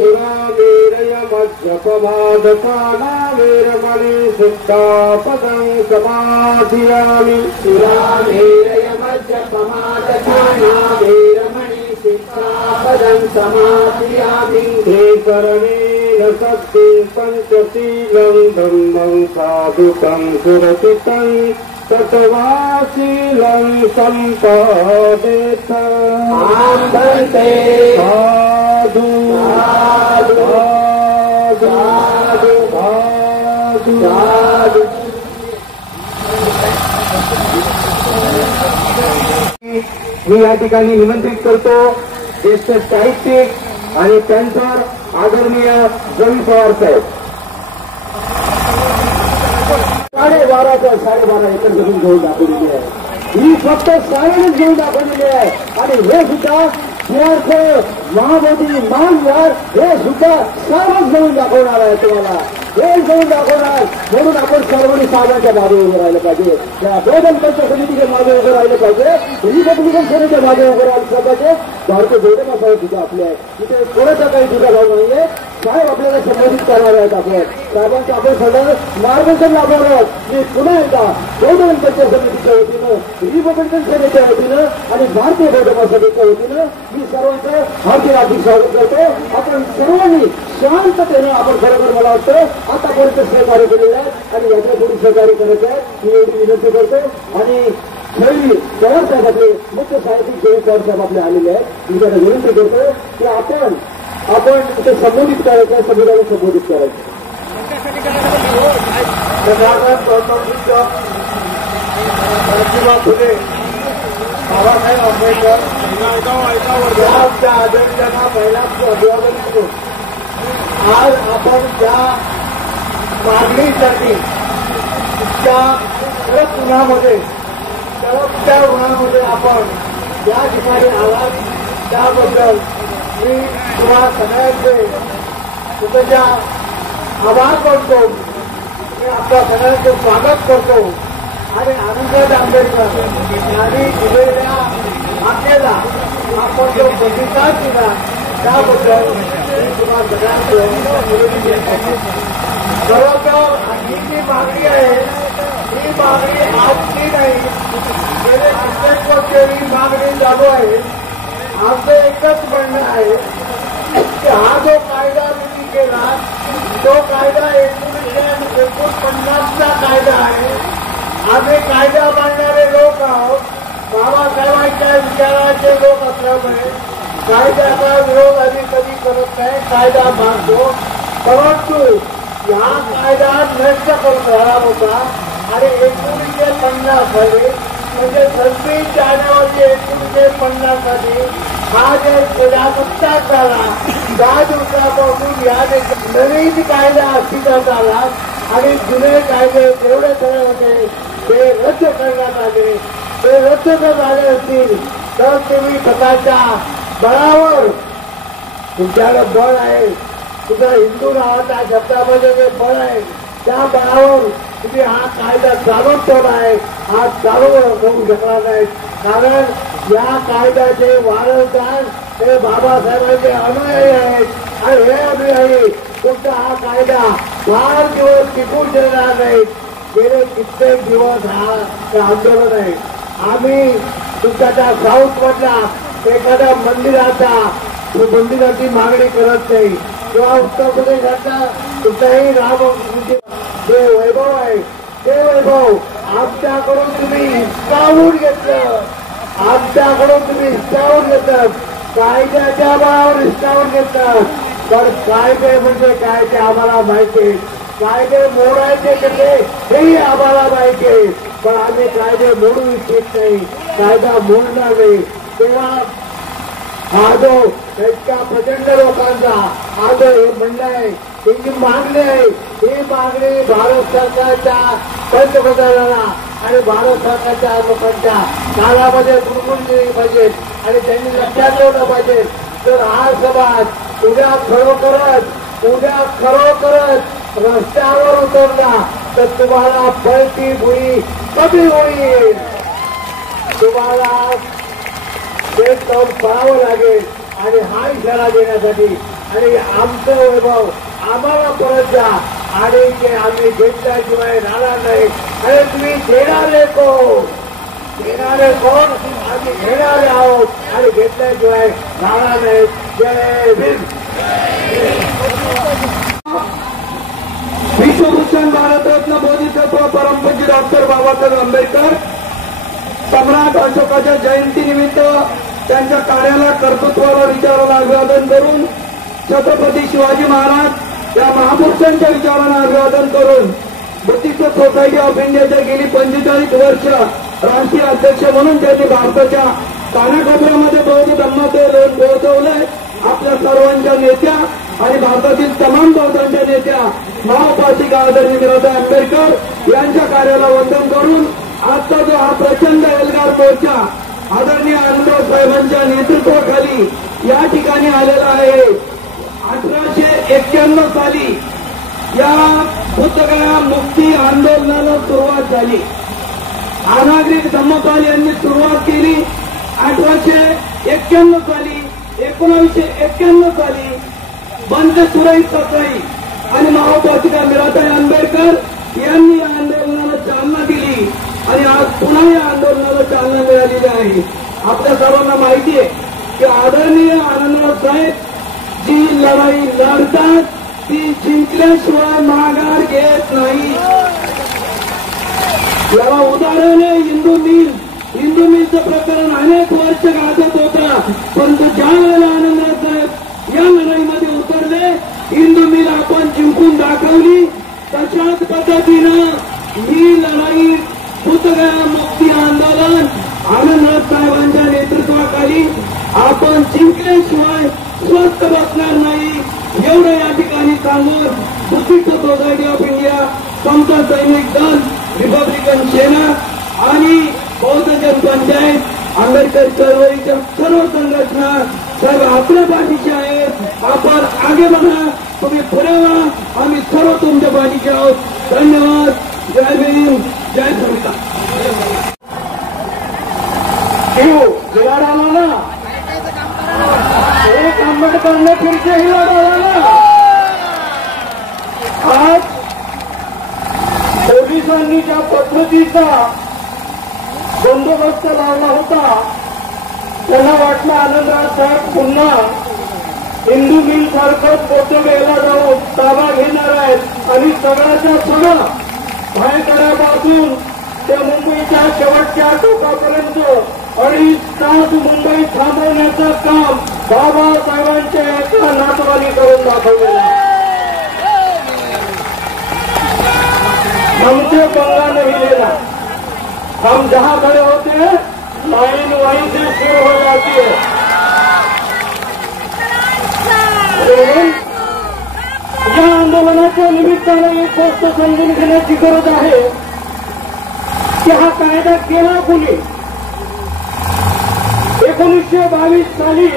मज्जपमादकाना वीरमणि सिक्खापदं समाधियामि. सुरामेरय मज्जपमादकाना वीरमणि सिक्खापदं समाधियामि. ते करणेन सत्ति पञ्चशीलं धम्मं साधुकं सुरक्षितं तत्वाशीलं सम्पादेत. आम्भन्ते साधु साधु साधु साधु. मी या ठिकाणी निमंत्रित करतो ज्येष्ठ साहित्यिक आणि त्यांचं आदरणीय रवी पवार साहेब. 12.5 एकर जमीन घेऊन दाखवलेली आहे. ही फक्त साऱ्यानेच घेऊन दाखवलेली आहे. आणि हे सुद्धा महामोदी मानवार हे सुद्धा सर्वच घेऊन दाखवणार आहे. तुम्हाला हे घेऊन दाखवणार. म्हणून आपण सर्वांनी साहेबांच्या मागे उभं राहिलं पाहिजे. त्या दोन पंच समितीच्या मागे उभं राहिलं पाहिजे. रिपब्लिकन सेनेच्या मागे उभं राहिलं पाहिजे. भारतीय जनता साहेब सुद्धा आपले आहेत. इथे कोणाचा काही तुझा भाव नाहीये. साहेब आपल्याला संबोधित करणार आहेत. आपण साहेबांचं आपण सगळं मार्गदर्शन लाभणार आहोत. मी पुन्हा एकदा दोन पंच समितीच्या वतीनं, रिपब्लिकन सेनेच्या वतीनं आणि भारतीय जनता सभेच्या वतीनं मी सर्वांचं हार्दिक स्वागत करतो. आपण सर्वांनी शांततेनं आपण खरोखर मला वाटतं आतापर्यंत सहकार्य केलेलं आहे आणि याच्या पुढे सहकार्य करायचं आहे. मी एवढी विनंती करतो. आणि शैली पवार साहेब आपले मुख्य साहित्यिक शैली पवार साहेब आपले आलेले आहेत. मी त्यांना विनंती करतो की आपण तिथे संबोधित करायचं, समुदायाला संबोधित करायचं. फुले बाबासाहेब आंबेडकर आमच्या आदरणीयांना पहिलाच अभिवादन करतो. आज आपण त्या मागणीसाठी त्या कडक उन्हामध्ये आपण या ठिकाणी आलात त्याबद्दल मी तुम्हा सगळ्यांचे तुमच्या आभार करतो. मी आपल्या सगळ्यांचं स्वागत करतो. आणि आनंदराज आंबेडकर यांनी दिलेल्या आज्ञेला आपण जो प्रतिसाद दिला त्याबद्दल मी तुम्हा सगळ्यांचं खरोखर ही जी मागणी आहे ही मागणी आजची नाही. गेले कित्येक वर्ष ही मागणी चालू आहे. आमचं एकच म्हणणं आहे की हा जो कायदा तुम्ही केला तो कायदा 1949चा कायदा आहे. आम्ही कायदा मांडणारे लोक आहोत. बाबासाहेबांच्या विचाराचे लोक असल्यामुळे कायद्याचा विरोध आम्ही कधी करत नाही. कायदा मानतो. परंतु हा कायदा नष्ट करून राहिला होता. आणि 1950 साली म्हणजे 26 जानेवारी 1950 हा जे प्रजासत्ताक झाला 10 दिवसापासून या देशात नवीन कायदा अस्तित्वात आला. आणि जुने कायदे जेवढे सगळे होते ते रद्द करण्यात आले. ते रद्द जर झाले असतील तर तुम्ही स्वतःच्या बळावर तुमच्याकडे बळ आहे. तुझा हिंदू नावाच्या शब्दामध्ये जे बळ आहे त्या बळावर तुम्ही हा कायदा चालून ठेवला आहे. हा चालू होऊ शकला नाही. कारण या कायद्याचे वारसदार हे बाबासाहेबांचे अनुयायी आहेत. आणि हे अनुयायी तुमचा हा कायदा फार दिवस टिकून देणार नाही. गेले कित्येक दिवस हा आंदोलन आहे. आम्ही तुमच्या त्या साऊथ मधल्या एखाद्या मंदिराची मागणी करत नाही किंवा उत्तर प्रदेशातला कुठलाही राम जे वैभव आहे ते वैभव आमच्याकडून तुम्ही हिसकावून घेतलं. आमच्याकडून तुम्ही हिसकावून घेतलं. कायद्याच्या बळावर हिसकावून घेतलं. पण कायदे म्हणजे काय ते आम्हाला माहिती आहे. कायदे मोडायचे कसे हेही आम्हाला माहिती आहे. पण आम्ही कायदे मोडू इच्छित नाही. कायदा मोडणार नाही. तेव्हा हा जो इतका प्रचंड लोकांचा हा जो हे म्हणणं आहे ही जी मागणी आहे ही मागणी भारत सरकारच्या पंतप्रधानांना आणि भारत सरकारच्या लोकांच्या कानामध्ये गुणगुण दिली पाहिजे आणि त्यांनी लक्षात ठेवलं पाहिजे. तर हा समाज उद्या खरोखरच रस्त्यावर उतरला तर तुम्हाला पळती भुई कमी होईल. तुम्हाला ते तोड पळावं लागेल. आणि हा इशारा देण्यासाठी आणि आमचं वैभव आम्हाला परत द्या. आणि ते आम्ही घेतल्याशिवाय राहणार नाही. आणि तुम्ही देणारे कोण आम्ही घेणारे आहोत आणि घेतल्याशिवाय राहणार नाही. जय भीम. विश्वभूषण भारतरत्न बोधिसत्व परमपूज्य डॉक्टर बाबासाहेब आंबेडकर सम्राट अशोकाच्या जयंतीनिमित्त त्यांच्या कार्याला कर्तृत्वाला विचाराला अभिवादन करून छत्रपती शिवाजी महाराज या महापुरुषांच्या विचारांना अभिवादन करून बुद्धिस्ट सोसायटी ऑफ इंडियाच्या गेली 45 वर्ष राष्ट्रीय अध्यक्ष म्हणून त्यांनी भारताच्या कानाकोपऱ्यामध्ये बौद्ध धम्माचं लोन पोहोचवलंय. आपल्या सर्वांच्या नेत्या आणि भारतातील तमाम बौद्धांच्या नेत्या महाउपासिका आदरणीय मीराताई आंबेडकर यांच्या कार्याला वंदन करून आजचा जो हा प्रचंड एल्गार मोर्चा आदरणीय आनंदराव साहेबांच्या नेतृत्वाखाली या ठिकाणी आलेला आहे. 1891 साली या बुद्धगया मुक्ती आंदोलनाला सुरुवात झाली. अनागरिक धम्मपाल यांनी सुरुवात केली. 1891 साली 1991 साली बंद सुरई सकाळी आणि महाउपासिका मीराताई आंबेडकर यांनी या आंदोलनाला चालना दिली आणि आज पुन्हा या आंदोलनाला चालना मिळालेली आहे. आपल्या सर्वांना माहिती आहे की आदरणीय आनंदराव साहेब जी लढाई लढतात ती जिंकल्याशिवाय माघार घेत नाही. याला उदाहरण आहे हिंदू मिलचं प्रकरण अनेक वर्ष गाजत होता, परंतु ज्या वेळेला आनंदराव साहेब या लढाईमध्ये उतरले हिंदू मिल आपण जिंकून दाखवली. तशाच पद्धतीनं ही लढाई बुद्धगया मुक्ती आंदोलन आनंदराव साहेबांच्या नेतृत्वाखाली आपण जिंकल्याशिवाय स्वस्थ बसणार नाही एवढं या ठिकाणी सांगून बुद्धिस्ट सोसायटी ऑफ इंडिया, समता सैनिक दल, रिपब्लिकन सेना आणि बौद्ध जनपंचायत, आंबेडकर चळवळीच्या सर्व संघटना सर्व आपल्या पाठीचे आहेत. आपण आगे बघा, तुम्ही पुढे व्हा, आम्ही सर्व तुमच्या पाठीचे आहोत. धन्यवाद. जय भीम, जय संविधान. लढाला ना एक आंबेडकरने फिरते ही लढाला ना. आज पोलिसांनी ज्या पद्धतीचा बंदोबस्त लावला होता त्यांना वाटलं आनंदराव साहेब पुन्हा हिंदू मिल सारखं बोधगयेला जाऊन ताबा घेणार आहेत आणि सगळ्याच्या सगळं भायकड्यापासून ते मुंबईच्या शेवटच्या टोकापर्यंत 2.5 तास मुंबई थांबवण्याचं काम बाबासाहेबांच्या एका नातवानी करून दाखवलेलं आहे. हमसे पंगा नहीं लेना. हम जहां खड़े होते हैं लाइन वहीं से शुरू हो जाती है. या आंदोलनाच्या निमित्तानं एक गोष्ट समजून घेण्याची गरज आहे की हा कायदा केला कुणी. 1922 साली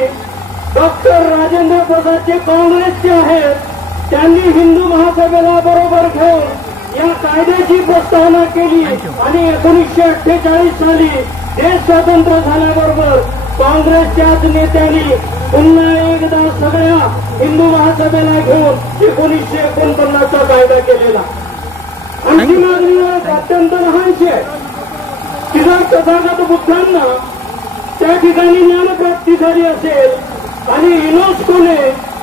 डॉक्टर राजेंद्र प्रसाद जे काँग्रेसचे आहेत त्यांनी हिंदू महासभेला बरोबर घेऊन या कायद्याची प्रस्तावना केली आणि 1948 साली देश स्वतंत्र झाल्याबरोबर काँग्रेसच्याच नेत्यांनी पुन्हा एकदा सगळ्या हिंदू महासभेला घेऊन 1949 चा कायदा केलेला. आणखी मागणी अत्यंत लहानशी आहे की जर तथागत बुद्धांना त्या ठिकाणी ज्ञानप्राप्ती झाली असेल आणि युनेस्कोने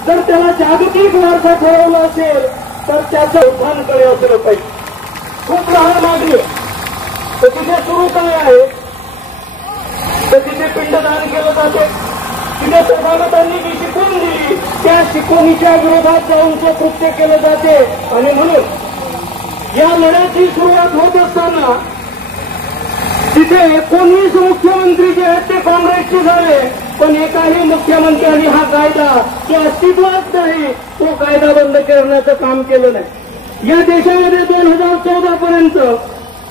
जर त्याला जागतिक वारसा ठरवला असेल तर त्याचं उत्थानकडे असलं पाहिजे. खूप लहान मागणी. तर तिथे सुरू काय आहे तर तिथे पिंडदान केलं जाते. तिथे तथागतांनी जी शिकवण दिली त्या शिकवणीच्या विरोधात जाऊन ते कृत्य केलं जाते. आणि म्हणून या लढ्याची सुरुवात होत असताना तिथे 19 मुख्यमंत्री जे आहेत ते काँग्रेसचे झाले, पण एकाही मुख्यमंत्र्यांनी हा कायदा जो अस्तित्वात नाही तो कायदा बंद करण्याचं काम केलं नाही. या देशामध्ये 2014 पर्यंत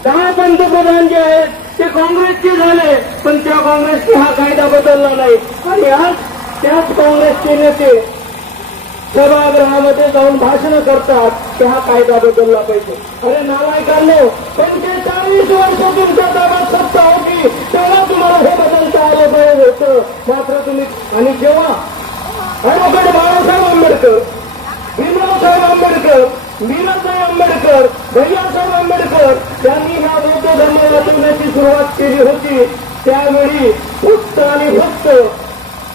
10 पंतप्रधान जे आहेत ते काँग्रेसचे झाले, पण त्या काँग्रेसने हा कायदा बदलला नाही. आणि आज त्याच काँग्रेसचे नेते सभागृहामध्ये जाऊन भाषणं करतात की हा कायदा बदलला पाहिजे. अरे नालायकांनो, 45 वर्ष तुमच्या ताब्यात सत्ता होती तेव्हा तुम्हाला हे बदलता आलं पाहिजे होतं. मात्र तुम्ही आणि जेव्हा ॲडव्होकेट बाळासाहेब आंबेडकर, भीमरावसाहेब आंबेडकर, मीराताई आंबेडकर, भैयासाहेब आंबेडकर यांनी ह्या बौद्ध धर्म वाचवण्याची सुरुवात केली होती त्यावेळी फक्त आणि फक्त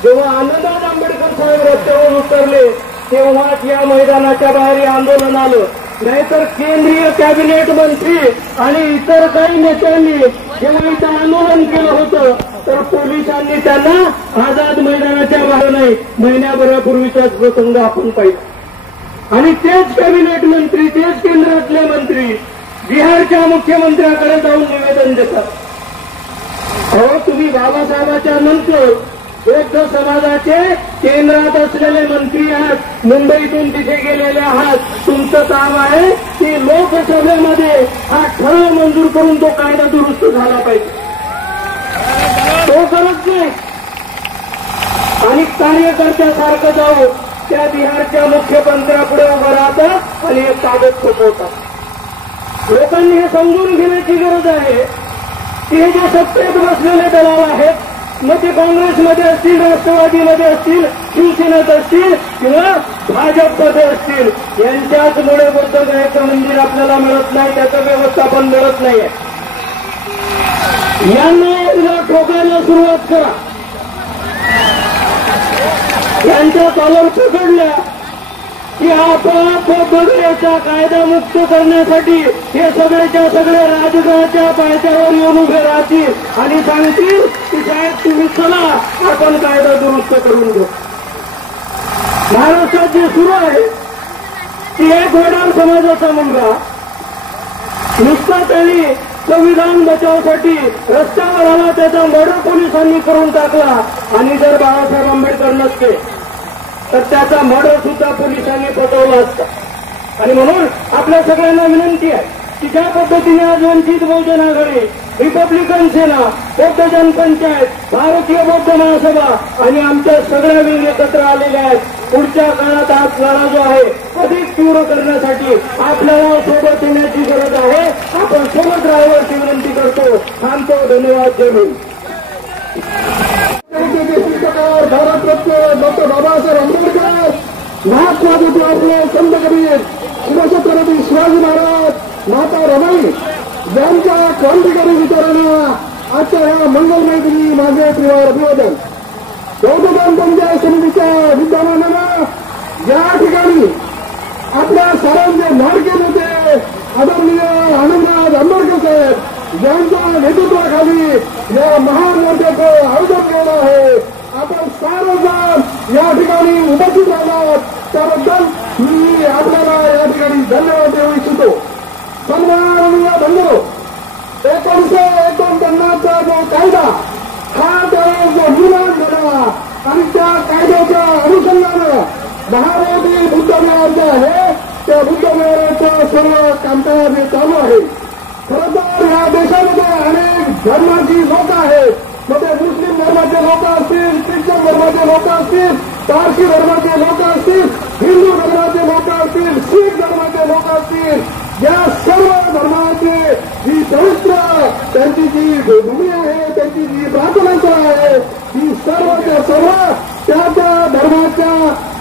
जेव्हा आनंदराव आंबेडकर साहेब रस्त्यावर उतरले तेव्हाच या मैदानाच्या बाहेर आंदोलन आलं. नाहीतर केंद्रीय कॅबिनेट मंत्री आणि इतर काही नेत्यांनी जेव्हा इथं आंदोलन केलं होतं तर पोलिसांनी त्यांना आझाद मैदानाच्या बाहेर नाही महिन्याभरापूर्वीचाच प्रसंग आपण पाहिजे. आणि तेच कॅबिनेट मंत्री, तेच केंद्रातले मंत्री बिहारच्या मुख्यमंत्र्याकडे जाऊन निवेदन देतात. अहो तुम्ही की बाबासाहेबांच्या नंतर बौद्ध समाजाचे केंद्रात असलेले मंत्री आहात, मुंबईतून तिथे गेलेले आहात. तुमचं काम आहे की लोकसभेमध्ये हा ठराव मंजूर करून तो कायदा दुरुस्त झाला पाहिजे. तो करत नाही आणि कार्यकर्त्यासारखं जाऊ त्या बिहारच्या मुख्यमंत्र्यापुढे उभं राहतात आणि हे कागद थोपवतात. लोकांनी हे समजून घेण्याची गरज आहे की हे जे सत्तेत बसलेले दलाल आहेत, मग ते काँग्रेसमध्ये असतील, राष्ट्रवादीमध्ये असतील, शिवसेनेत असतील किंवा भाजपमध्ये असतील, यांच्याचमुळे बुद्धगयाचं मंदिर आपल्याला मिळत नाही, त्याचं व्यवस्थापन मिळत नाहीये. यांना ठोकायला सुरुवात करा. यांच्या कॉलर पकडल्या की आपोआप बुद्धगयाचा कायदा मुक्त करण्यासाठी हे सगळेच्या सगळे राजकारणाच्या पायथ्यावर येऊन उभे राहतील आणि सांगतील की साहेब तुम्ही चला आपण कायदा दुरुस्त करून घेऊ. महाराष्ट्रात जे सुरू आहे की एक वडार समाजाचा मुलगा नुसता त्यांनी संविधान बचावासाठी रस्त्यावर आला, त्याचा मर्डर पोलिसांनी करून टाकला आणि जर बाळासाहेब आंबेडकर नसते तर त्याचा मर्डर सुद्धा पोलिसांनी पटवला असता. आणि म्हणून आपल्या सगळ्यांना विनंती आहे की ज्या पद्धतीने आज वंचित बहुजन आघाडी, रिपब्लिकन सेना, बौद्ध जनपंचायत, भारतीय बौद्ध महासभा आणि आमच्या सगळ्या विंग एकत्र आलेल्या आहेत, पुढच्या काळात हा लढा जो आहे अधिक तीव्र करण्यासाठी आपल्याला सोबत येण्याची गरज आहे. आपण सोबत राहावयाची विनंती करतो. थांबतो. धन्यवाद. जय भीम. भारतरत्न डॉक्टर बाबासाहेब आंबेडकर, महात्माचे आपले संत कबीर, शिवछत्रपती शिवाजी महाराज, माता रमाई यांच्या क्रांतिकारी विचारांना आजच्या या मंगलमय दिनी माझे प्रिय अभिवादन. बौद्ध जनपंचायत समितीच्या विद्यमानानं या ठिकाणी आपल्या सर्वांचे लाडके नेते आदरणीय आनंदराज आंबेडकर साहेब यांच्या नेतृत्वाखाली या महान मोर्चाचं आयोजन केलं आहे. आपण सर्वजण या ठिकाणी उपस्थित राहिलात त्याबद्दल मी आपल्याला या ठिकाणी धन्यवाद देऊ इच्छितो. सन्माननीय बंधू, 1949चा जो कायदा हा त्यावेळेस जो निर्माण झाला आणि त्या कायद्याच्या अनुषंगानं महाबोधी बुद्ध विहार जे आहे त्या बुद्ध विहाराचं सर्व कामकाज हे चालू आहे. खरं तर या देशामध्ये अनेक धर्माची लोक आहेत. मग ते मुस्लिम धर्माचे लोक असतील, ख्रिश्चन धर्माचे लोक असतील, पारसी धर्माचे लोक असतील, हिंदू धर्माचे लोक असतील, शीख धर्माचे लोक असतील, या सर्व धर्माचे जी पवित्र त्यांची जी भूमी आहे, त्यांची जी प्रार्थना आहे, ही सर्वच्या सर्व त्या धर्माच्या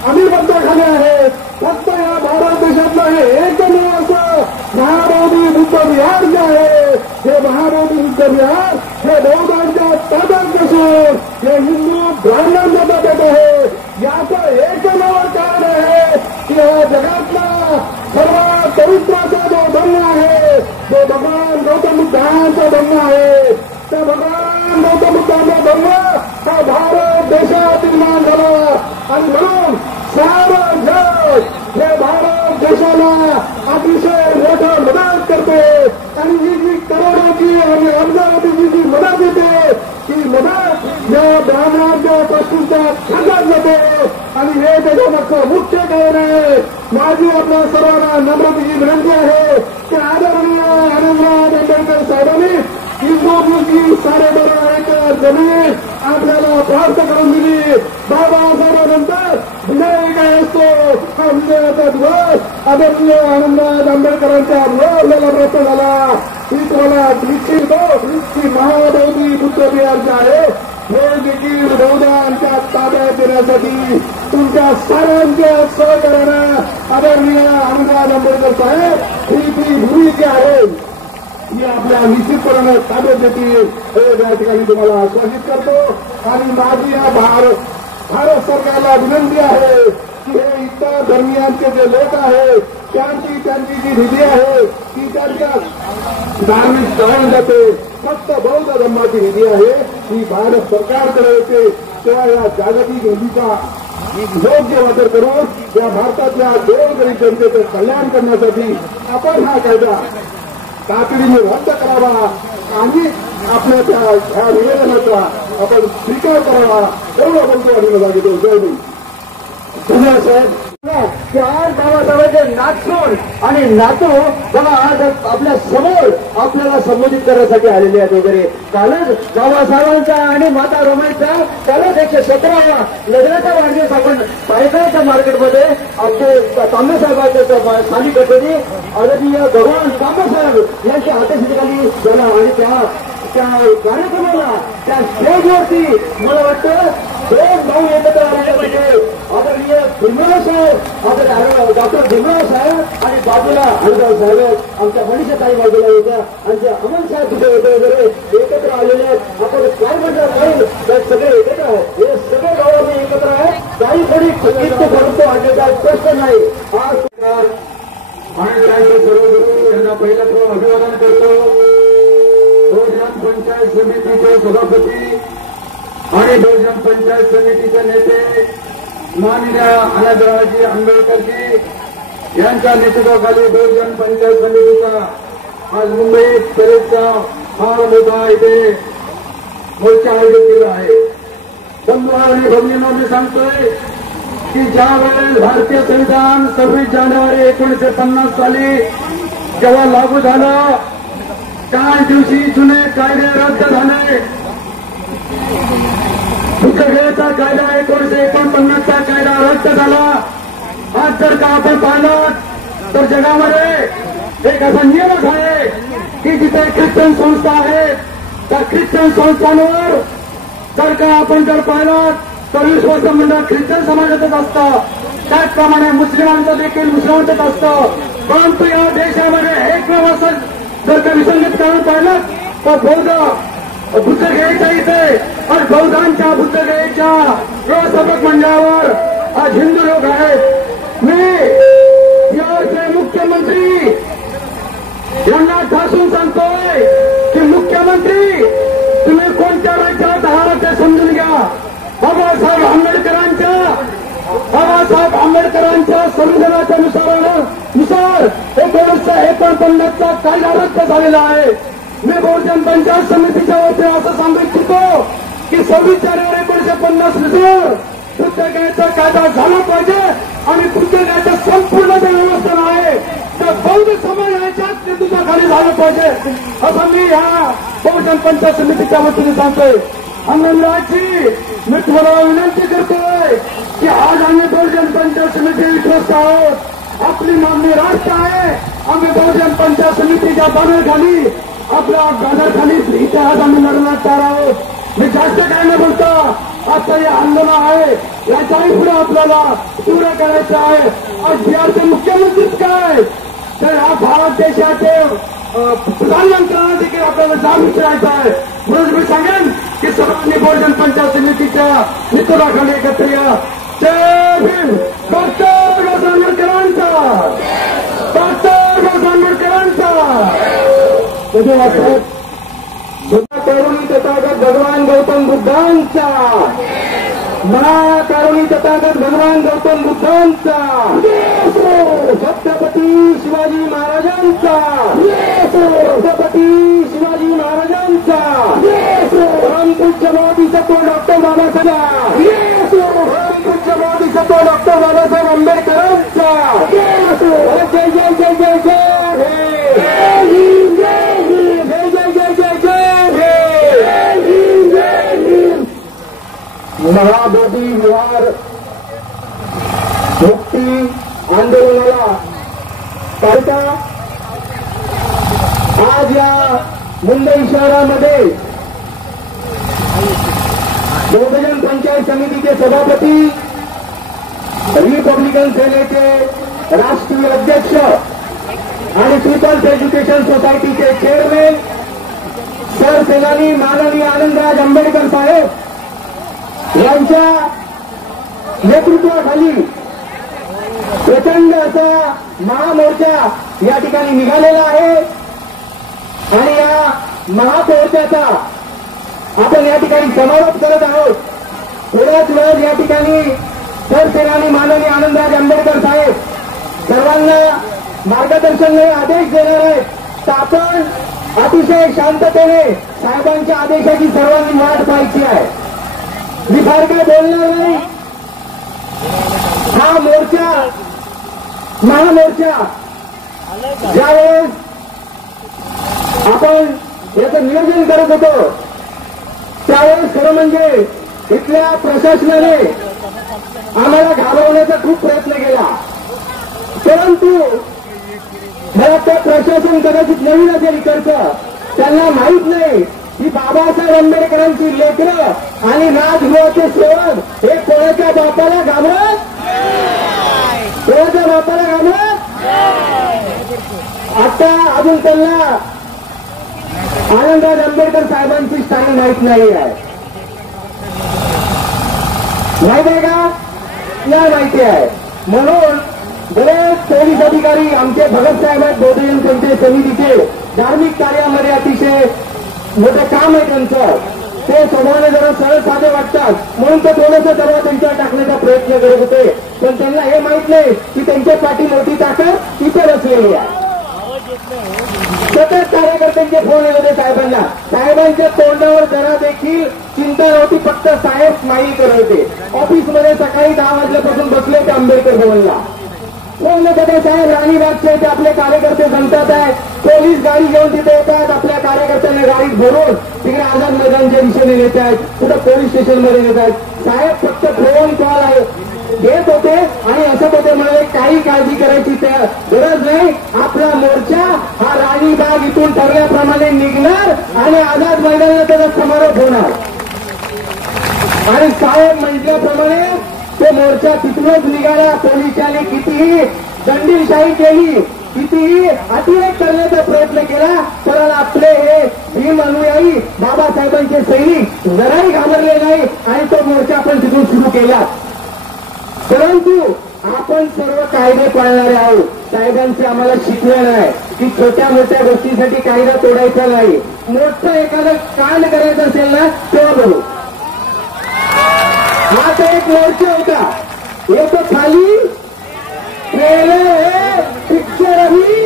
अभिबद्धाखाली आहेत. फक्त या भारत देशातलं हे एकमेव असं महाबोधी बुद्ध विहार जे आहे, हे महाबोधी बुद्ध विहार हे बौद्धांच्या ताब्यात नसून हे हिंदू ब्राह्मणांच्या ताब्यात आहे. याचं एकमेव कारण आहे की या जगातला सर्वात पवित्राचा जो धर्म आहे, जो भगवान गौतम बुद्धांचा धर्म आहे, त्या भगवान गौतम बुद्धांचा धर्म हा भारत देशात निर्माण झाला. आणि म्हणून सारं जग हे भारत देशाला अतिशय मोठं मदत करते. आणि जी करोडोची आणि अब्जावधीची जी मदत येते ती मदत या ब्राह्मणांच्या वस्तूंच्या खात्यात जाते. आणि हे त्याच्यामागचं मुख्य कारण आहे. माझी आपल्या सर्वांना नम्रतेची विनंती आहे की आदरणीय आनंदराज आंबेडकर साहेबांनी हिंदूची 12.5 एकर जमीन आपल्याला प्राप्त करून दिली. बाबासाहेबांनंतर विजय काय असतो, हा विजयाचा दिवस आदरणीय आनंदराज आंबेडकरांच्या आपल्याला प्राप्त झाला. ही तुम्हाला निश्चित की महाबोधी बुद्ध विहार जे आहे हे देखील बौद्धांच्या ताब्यात देण्यासाठी तुमच्या सर्वांच्या सहकार्यानं आदरणीय आनंदराज आंबेडकर साहेब ही भूमिका आहे ही आपल्या निश्चितपणे ताब्यात देतील हे या ठिकाणी तुम्हाला आश्वासित करतो. आणि माझी या भारत सरकारला विनंती आहे की हे इतर धर्मियांचे जे लोक आहेत त्यांची जी निधी आहे ती त्यांच्या धार्मिक स्थळांना जाते. फक्त बौद्ध धर्माची निधी आहे ही भारत सरकारकडे येते. तेव्हा या जागतिक निधीचा योग्य वापर करून या भारतातल्या गोरगरीब जनतेचं कल्याण करण्यासाठी आपण हा कायदा तातडीने रद्द करावा. आणि आपल्या ह्या निवेदनाचा आपण स्वीकार करावा एवढं बोलतो आणि मला घेतो. जय भीम. धन्यवाद साहेब. आज बाबासाहेबांचे नातसून आणि नातू बघा आज आपल्या समोर आपल्याला संबोधित करण्यासाठी आलेले आहेत वगैरे. कालच बाबासाहेबांचा आणि माता रमाईचा कालच 117वा लग्नाचा वाढदिवस आपण पायथ्याच्या मार्केटमध्ये आमचे तांबे साहेबांच्या खाली कचेरी आदरणीय भगवान तांबेसाहेब यांच्या हाताखाली झाला आणि त्या कार्यक्रमाला त्या स्टेजवरती मला वाटतं 2 भाऊ एकत्र आलेले म्हणजे आदरणीय भीमराव साहेब डॉक्टर भीमराव साहेब आणि बाजूला हरिभाऊ साहेब आमच्या मनीषाताई बाजूला होत्या आणि अमन साहेब तिथे होते वगैरे एकत्र आलेले आहेत. आपण काय म्हणणार नाही तर सगळे एकत्र आहेत. हे सगळे गाव आम्ही एकत्र आहेत. काही कोणी करतो आणण्याचा प्रश्न नाही. आज महाराष्ट्राचे सर्वगुरू यांना पहिलं अभिवादन करतो. पंचायत समितीचे सभापती आणि बहुजन पंचायत समितीचे नेते माननीय आनंदरावजी आंबेडकरजी यांच्या नेतृत्वाखाली बहुजन पंचायत समितीचा आज मुंबईत परेडचा फार मोठा इथे मोर्चा आयोजित केला आहे. बंधू आणि भगिनींना मी सांगतोय की ज्या वेळेस भारतीय संविधान 26 जानेवारी 1950 साली जेव्हा लागू झालं त्याच दिवशी जुने कायदे रद्द झाले. पुस्तकेचा कायदा 1949चा कायदा रद्द झाला. आज जर का आपण पाहिलं तर जगामध्ये एक असा नियमच आहे की जिथे ख्रिश्चन संस्था आहेत त्या ख्रिश्चन संस्थांवर जर का आपण जर पाहिलं तर 20 वर्ष मंडळ ख्रिश्चन समाजातच असतं. त्याचप्रमाणे मुस्लिमांचं देखील मुस्लिमांचंच असतं. परंतु या देशामध्ये एक असं जर का विसंगत कारण पाहिलं तर बौद्ध बुद्धगयेच्या इथे आणि बौद्धांच्या बुद्धगयेच्या व्यवस्थापक मंडळावर आज हिंदू लोक आहेत. मी याचे मुख्यमंत्री यांना ठासून सांगतोय की मुख्यमंत्री तुम्ही कोणत्या राज्यात आहात ते समजून घ्या. बाबासाहेब आंबेडकरांच्या संविधानाच्या नुसार 1949चा कायदा रद्द झालेला आहे. मी बहुजन पंचायत समितीच्या वतीने असं सांगू इच्छितो की 26 जानेवारी 1950 नुसार पुस्तकाचा कायदा झाला पाहिजे आणि पुस्तकाच्या संपूर्ण जे व्यवस्था आहे त्या बौद्ध समाजाच्या नेतृत्वाखाली झालं पाहिजे असं मी ह्या बहुजन पंचायत समितीच्या वतीने सांगतोय. आनंदराजी मी तुम्हाला विनंती करतोय की आज आम्ही बहुजन पंचायत समिती विश्वस्त आहोत. आपली मागणी राष्ट्र आहे. आम्ही बहुजन पंचायत समितीच्या बॅनरखाली आपल्या बॅनरखाली इथे आज आम्ही लढणार तयार आहोत. मी जास्त काय न बोलता आता हे आंदोलन आहे याच्याही पुढे आपल्याला तीव्र करायचं आहे. आज बिहारचे मुख्यमंत्रीच काय तर हा भारत देशाचे प्रधानमंत्र्यांना देखील आपल्याला जाब विचारायचा आहे. म्हणून मी सांगेन की सर्वांनी बहुजन पंचायत समितीच्या नेतृत्वाखाली एकत्र या. जय भीम. डॉक्टर आंबेडकरांचा महाकरुणी तथागत भगवान गौतम बुद्धांचा महाकरुणी तथागत भगवान गौतम बुद्धांचा छत्रपती शिवाजी महाराजांचा छत्रपती शिवाजी महाराजांचा परमपूज्य मोदी सत्व डॉक्टर बाबासाहेब परमपूज्य मोदी सत्व डॉक्टर बाबासाहेब आंबेडकरांचा जय जय जय जय जय महाबोधी विहार मुक्ती आंदोलनाला करता आज या मुंबई शहरामध्ये बहुजन पंचायत समितीचे सभापती रिपब्लिकन सेनेचे राष्ट्रीय अध्यक्ष आणि पीपल्स एज्युकेशन सोसायटीचे चेअरमॅन सरसेनानी माननीय आनंदराज आंबेडकर साहेब यांच्या नेतृत्वाखाली प्रचंड असा महामोर्चा या ठिकाणी निघालेला आहे आणि या महामोर्चाचा आपण या ठिकाणी समारोप करत आहोत. थोड्याच वेळात या ठिकाणी सरसेनानी माननीय आनंदराज आंबेडकर साहेब सर्वांना मार्गदर्शन आदेश देणार आहेत. तर आपण अतिशय शांततेने साहेबांच्या आदेशाची सर्वांनी वाट पाहायची आहे. मी फार काय बोलणार नाही. हा मोर्चा महामोर्चा ज्यावेळेस आपण याचं नियोजन करत होतो त्यावेळेस खरं म्हणजे इथल्या प्रशासनाने आम्हाला घाबरवण्याचा खूप प्रयत्न केला. परंतु मला ते प्रशासन कदाचित नवीन असेल इकडचं, त्यांना माहीत नाही की बाबासाहेब आंबेडकरांची लेकरं आणि राजगृहाचे सेवक हे कोणाच्या बापाला घाबरत, कोणाच्या बापाला घाबरत. आता अजून त्यांना आनंदराज आंबेडकर साहेबांची स्टाईल माहीत नाही आहे. माहिती आहे का? नाही माहिती आहे. म्हणून बरेच पोलीस अधिकारी आमचे भगत साहेब आहेत बहुजन पंचायत समितीचे, धार्मिक कार्यामध्ये अतिशय मोठं काम आहे त्यांचं. ते स्वभावाने जरा सरळ साधे वाटतात म्हणून ते थोडंसं तेव्हा त्यांच्यावर टाकण्याचा प्रयत्न करत होते. पण त्यांना हे माहित नाही की त्यांच्या पाठी मोठी ताकद इथे बसलेली आहे. सतत कार्यकर्त्यांचे फोन येत होते साहेबांना. साहेबांच्या तोंडावर जरा देखील चिंता नव्हती, फक्त साहेब स्माईल करत होते. ऑफिसमध्ये सकाळी 10 वाजल्यापासून बसले ते आंबेडकर भवनला. फोन होते साहेब राणीबागचे ते आपले कार्यकर्ते सांगतात आहेत, पोलीस गाडी घेऊन तिथे येतात, आपल्या कार्यकर्त्यांना गाडीत भरून तिकडे आझाद मैदानच्या दिशेने नेत आहेत, कुठं पोलीस स्टेशनमध्ये नेत आहेत. साहेब फक्त फोन कॉल घेत होते आणि असं होते म्हणाले काही काळजी करायची गरज नाही. आपला मोर्चा हा राणीबाग इथून ठरल्याप्रमाणे निघणार आणि आझाद मैदानाला त्याचा समारोप होणार. आणि साहेब म्हटल्याप्रमाणे तो मोर्चा तिथूनच निघाला. पोलिसांनी कितीही दंडीशाही केली, कितीही अतिरेक करण्याचा प्रयत्न केला, पण आपले हे भीम अनुयायी बाबासाहेबांचे सैनिक जराही घाबरले नाही आणि तो मोर्चा आपण तिथून सुरू केला. परंतु आपण सर्व कायदे पाळणारे आहोत. साहेबांचे आम्हाला शिकवण आहे की छोट्या मोठ्या गोष्टीसाठी कायदा तोडायचा नाही. मोठं एखादं कांड करायचं असेल ना तेव्हा बघू. हा तो एक मोर्चा होता, ये तो खाली ट्रेलर है, पिक्चर अभी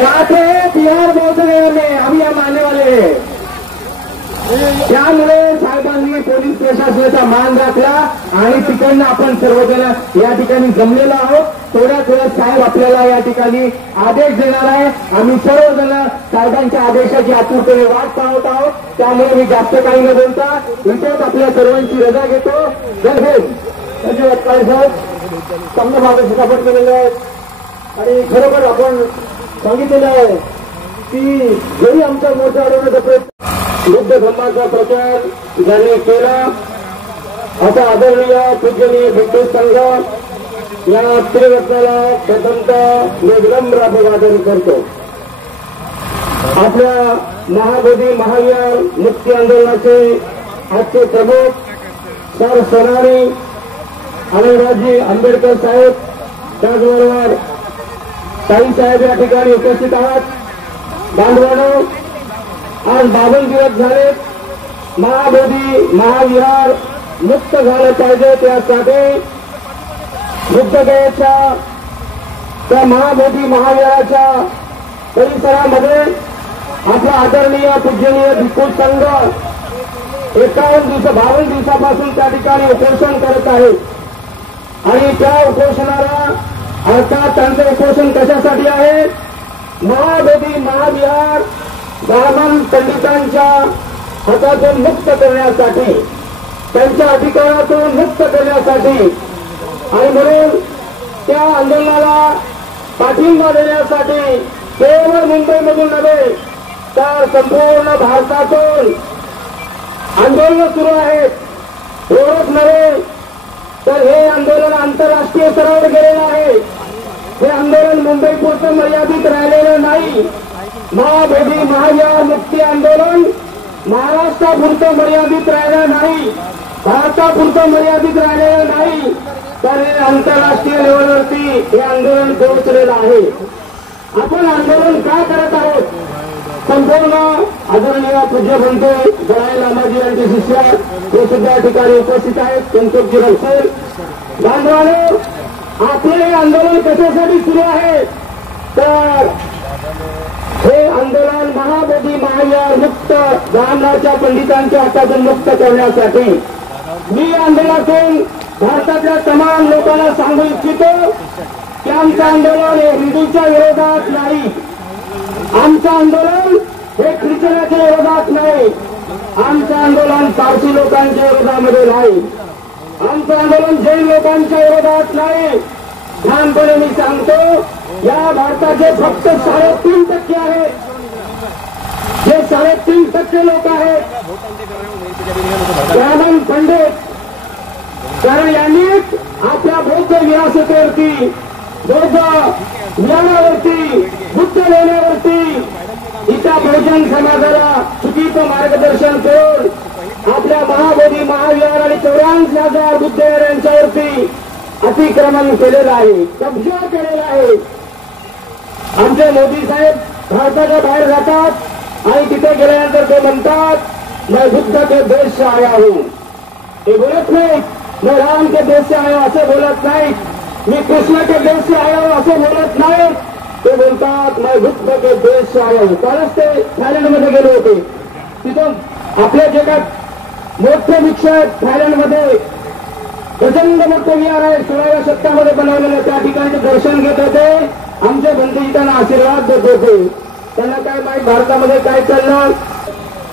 साथ है, बिहार पहुंच गए हमें, अभी हम आने वाले हैं. त्यामुळे साहेबांनी पोलीस प्रशासनाचा मान राखला आणि तिकडनं आपण सर्वजण या ठिकाणी जमलेलो आहोत. थोड्या साहेब आपल्याला या ठिकाणी आदेश देणार आहे. आम्ही सर्वजण साहेबांच्या आदेशाची आतुरतेने वाट पाहत आहोत. त्यामुळे मी जास्त काही न बोलता इथेच आपल्या सर्वांची रजा घेतो. जय हिंद. धन्यवाद साहेब, चांगलं मार्गदर्शन केलेलं आहे आणि खरोखर आपण सांगितलेलं आहे की जरी आमचा मोर्चा अडवण्याचा प्रयत्न बुद्ध धर्माचा प्रचार ज्यांनी केला असा आदरणीय पूजनीय भिक्खू संघ या त्रिरत्नाला प्रथमतः विनम्र अभिवादन करतो. आपल्या महाबोधी महावीर मुक्ती आंदोलनाचे आजचे प्रमुख सर सोनारी आनंदराजी आंबेडकर साहेब, त्याचबरोबर साईसाहेब या ठिकाणी उपस्थित आहात. बांधवांनो, आज 52 दिवस झाले महाबोधी महाविहार मुक्त झालं पाहिजे. त्यासाठी बुद्धगयेच्या त्या महाबोधी महाविहाराच्या परिसरामध्ये आपला आदरणीय पूजनीय भिक्खू संघ 52 दिवसापासून त्या ठिकाणी उपोषण करत आहे. आणि त्या उपोषणाला अर्थात त्यांचं उपोषण कशासाठी आहे? महाबोधी महाविहार ब्राह्मण पंडितांच्या हातातून मुक्त करण्यासाठी, त्यांच्या अधिकारातून मुक्त करण्यासाठी आणि म्हणून त्या आंदोलनाला पाठिंबा देण्यासाठी केवळ मुंबईमधून नव्हे तर संपूर्ण भारतातून आंदोलन सुरू आहेत. एवढंच नव्हे तर हे आंदोलन आंतरराष्ट्रीय स्तरावर गेलेलं आहे. हे आंदोलन मुंबईपुरतं मर्यादित राहिलेलं नाही. महाबोधी महाविहार मुक्ती आंदोलन महाराष्ट्रापुरतं मर्यादित राहिलं नाही, भारतापुरतं मर्यादित राहिलेलं नाही, तर हे आंतरराष्ट्रीय लेवलवरती हे आंदोलन पोहोचलेलं आहे. आपण आंदोलन का करत आहोत? संपूर्ण आदरणीय पूज्य बनते दलाई लामाजी यांचे शिष्य हे सुद्धा या ठिकाणी उपस्थित आहेत. त्यांची रक्षण बांधवाने आपले हे आंदोलन कशासाठी सुरू आहे तर हे आंदोलन महाबोधी महाविहार मुक्त ब्राह्मणाच्या पंडितांच्या हातातून मुक्त करण्यासाठी मी आंदोलनातून भारतातल्या तमाम लोकांना सांगू इच्छितो की आमचं आंदोलन हे हिंदूच्या विरोधात नाही, आमचं आंदोलन हे ख्रिश्चनाच्या विरोधात नाही, आमचं आंदोलन पारसी लोकांच्या विरोधामध्ये नाही, आमचं आंदोलन जैन लोकांच्या विरोधात नाही. ठामपणे मी सांगतो, या भारताचे फक्त 3.5% आहेत, जे 3.5% लोक आहेत ब्राह्मण पंडित, कारण यांनीच आपल्या बौद्ध विरासतेवरती, बौद्ध ज्ञानावरती, बुद्ध लेण्यावरती इथं बहुजन समाजाला चुकीचं मार्गदर्शन करून आपल्या महाबोधी महाविहार आणि 84,000 बुद्ध यांच्यावरती अतिक्रमण केलेलं आहे, कब्जा केलेला आहे. आमचे मोदी साहेब भारताच्या बाहेर जातात आणि तिथे गेल्यानंतर ते म्हणतात मैं बुद्ध के देश से आया हूं. ते बोलत नाही मैं राम के देश से आया हूं, असं बोलत नाही. मी कृष्ण के देश से आया हूं असं बोलत नाही. ते बोलतात मैं बुद्ध के देश से आया हूं. कालच ते थायलंडमध्ये गेले होते. तिथून आपले जे काय मोठे वृक्ष आहेत थायलंडमध्ये, प्रचंड मोठं विहार आहे, 16व्या शतकामध्ये बनवलेलं, त्या ठिकाणी दर्शन घेत होते. आमचे बंधू त्यांना आशीर्वाद देत होते. त्यांना काय माहीत भारतामध्ये काय चाललं.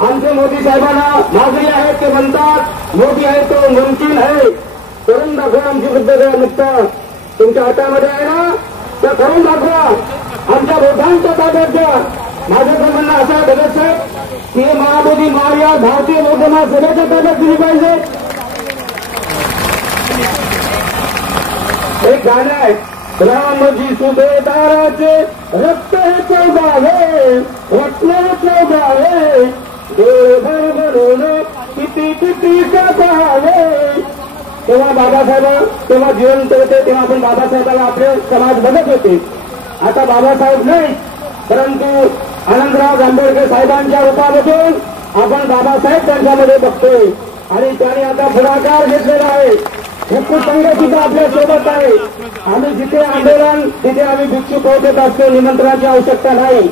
आमचे मोदी साहेबांना मागणी आहे, ते म्हणतात मोदी आहे तो मुमकिन आहे, करून दाखवा आमची बुद्धगया मुक्त. तुमच्या हातामध्ये आहे ना, तर करून दाखवा, आमच्या बौद्धांच्या ताब्यात द्या. माझं तर म्हणणं असं आहे भगत साहेब की महाबोधी महाविहार भारतीय बौद्ध महासभेच्या ताब्यात दिली पाहिजे. एक गाणं आहे, रामजी सुभेदाराचे रक्त हे 14 रत्न 14 देवभर भरून किती किती पाहावे. तेव्हा बाबासाहेब तेव्हा जिवंत होते, तेव्हा आपण बाबासाहेबाला आपले समाज बघत होते. आता बाबासाहेब नाही, परंतु आनंदराव आंबेडकर साहेबांच्या रूपामधून आपण बाबासाहेब त्यांच्यामध्ये बघतोय आणि त्यांनी आता पुढाकार घेतलेला आहे. हिंदू संघ सुद्धा आपल्या सोबत आहे. आम्ही जिथे आंदोलन तिथे आम्ही भिक्षू पोहोचत असतो, निमंत्रणाची आवश्यकता नाही.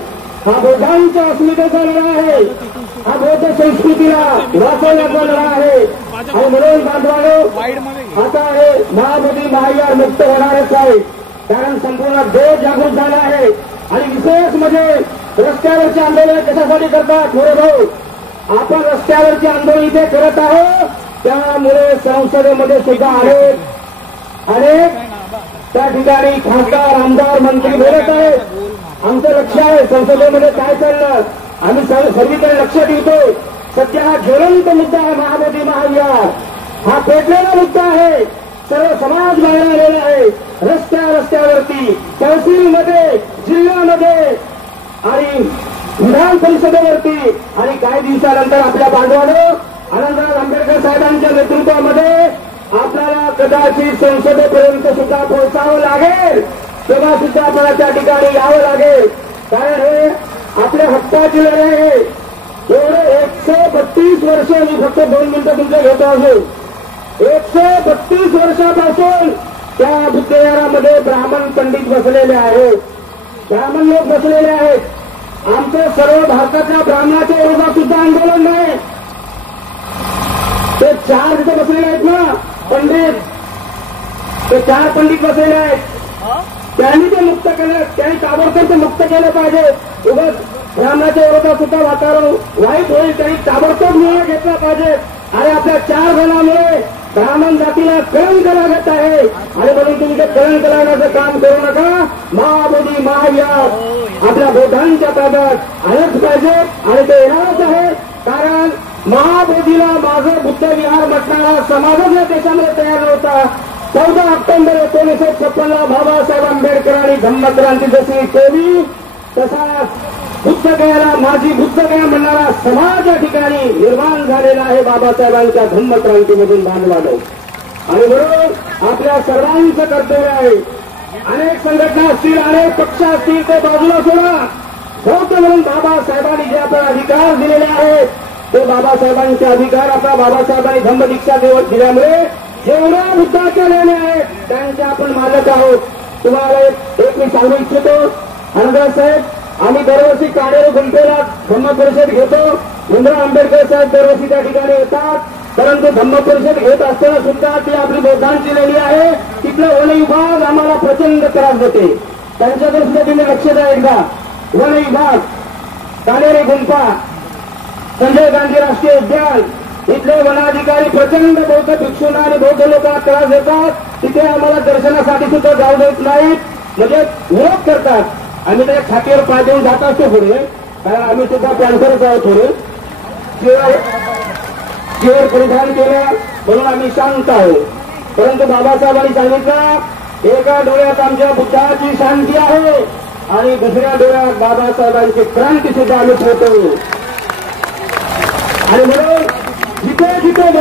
हा बौद्धांच्या अस्मितेचा लढा आहे, हा बौद्ध संस्कृतीला वाचवण्याचा लढा आहे. आणि म्हणून बांधवानो, आता हे महाबोधी महाविहार मुक्त होणारच आहे, कारण संपूर्ण देश जागृत झाला आहे. आणि विशेष म्हणजे रस्त्यावरचे आंदोलन कशासाठी करतात मोरे भाऊ, आपण रस्त्यावरचे आंदोलन इथे करत आहोत, त्यामुळे संसदेमध्ये सुद्धा अनेक त्या ठिकाणी खासदार आमदार मंत्री बोलत आहेत. आमचं लक्ष आहे संसदेमध्ये काय चाललं, आम्ही सर्वीकडे लक्ष ठेवतो. सध्या हा ज्वलंत मुद्दा आहे महाबोधी महाविहार, हा पेटलेला मुद्दा आहे. सर्व समाज बाहेर आलेला आहे, रस्त्यावरती, तहसीलमध्ये, जिल्ह्यामध्ये आणि विधान परिषदेवरती. आणि काही दिवसानंतर आपल्या बांधवानं आनंदराव आंबेडकर साहेबांच्या नेतृत्वामध्ये आपल्याला कदाचित संसदेपर्यंत सुद्धा पोहोचावं लागेल, तेव्हा सुद्धा आपल्याला त्या ठिकाणी यावं लागेल. कारण हे आपल्या हक्काची लढाई आहे. एवढे 132 वर्ष, मी फक्त 2 मिनिटं तुमचे घेतो असून 132 वर्षापासून त्या बुद्धविहारामध्ये ब्राह्मण पंडित बसलेले आहेत, ब्राह्मण लोक बसलेले आहेत. आमचे सर्व भारतातल्या ब्राह्मणाच्या विरोधात सुद्धा आंदोलन नाही. ते 4 तिथे बसलेले आहेत ना पंडित, ते 4 पंडित बसलेले आहेत. त्यांनी ते मुक्त केलं, त्यांनी ताबडतोब ते मुक्त केलं पाहिजे. उगाच ब्राह्मणाच्या विरोधात सुद्धा वातावरण वाईट होईल, त्यांनी ताबडतोब निर्णय घेतला पाहिजे. आणि आपल्या 4 जणांमुळे ब्राह्मण जातीला कलंक लागत आहे. आणि म्हणून तुम्ही ते कलंक लागण्याचं काम करू नका. महाबोधी महाविहार आपल्या बौद्धांच्या ताब्यात आलंच पाहिजे आणि ते येणारच आहे. कारण महाबोधीला माझं बुद्ध विहार म्हटणारा समाजच या देशामध्ये तयार नव्हता. 14 ऑक्टोबर 1956 बाबासाहेब आंबेडकरांनी धम्मक्रांती जशी केली, तसा बुद्धगयाला माझी बुद्धगया म्हणणारा समाज या ठिकाणी निर्माण झालेला आहे बाबासाहेबांच्या धम्मक्रांतीमधून बांधवानो. आणि म्हणून आपल्या सर्वांचं कर्तव्य आहे. अनेक संघटना असतील, अनेक पक्ष असतील, ते बाजूला सोडा. फक्त म्हणून बाबासाहेबांनी जे आपल्याला अधिकार दिलेले आहेत, ते बाबासाहेबांचे अधिकार आता बाबासाहेबांनी धम्मदीक्षा दिल्यामुळे जेवढ्या बुद्धाच्या लेण्या आहेत त्यांचे आपण मालक आहोत. तुम्हाला एक मी सांगू इच्छितो, आनंदराव साहेब, आम्ही दरवर्षी काढेर गुंफेला धम्म परिषद घेतो. भीमराव आंबेडकर साहेब दरवर्षी त्या ठिकाणी येतात. परंतु धम्म परिषद घेत असताना सुद्धा ती आपली बौद्धांची लेणी आहे. तिथला वन विभाग आम्हाला प्रचंड त्रास देते. त्यांच्याकडे सुद्धा तुम्ही लक्ष द्या एकदा. वन विभाग, काढेरी गुंफा, संजय गांधी राष्ट्रीय उद्यान, इथले वनाधिकारी प्रचंड बौद्ध भिक्षूंना आणि बौद्ध लोकांना त्रास देतात. तिथे आम्हाला दर्शनासाठी सुद्धा जाऊ देत नाहीत, म्हणजे विरोध करतात. आम्ही त्या छातीवर पाय देऊन जात असतो पुढे, कारण आम्ही सुद्धा कॅन्सरच आहोत. थोडे जीवर परिधान केलं म्हणून आम्ही शांत आहोत. परंतु बाबासाहेबांनी सांगितलं एका डोळ्यात आमच्या बुद्धाची शांती आहे आणि दुसऱ्या डोळ्यात बाबासाहेबांची क्रांती सुद्धा आम्ही ठेवतो. आणि म्हणून जिथे जिथे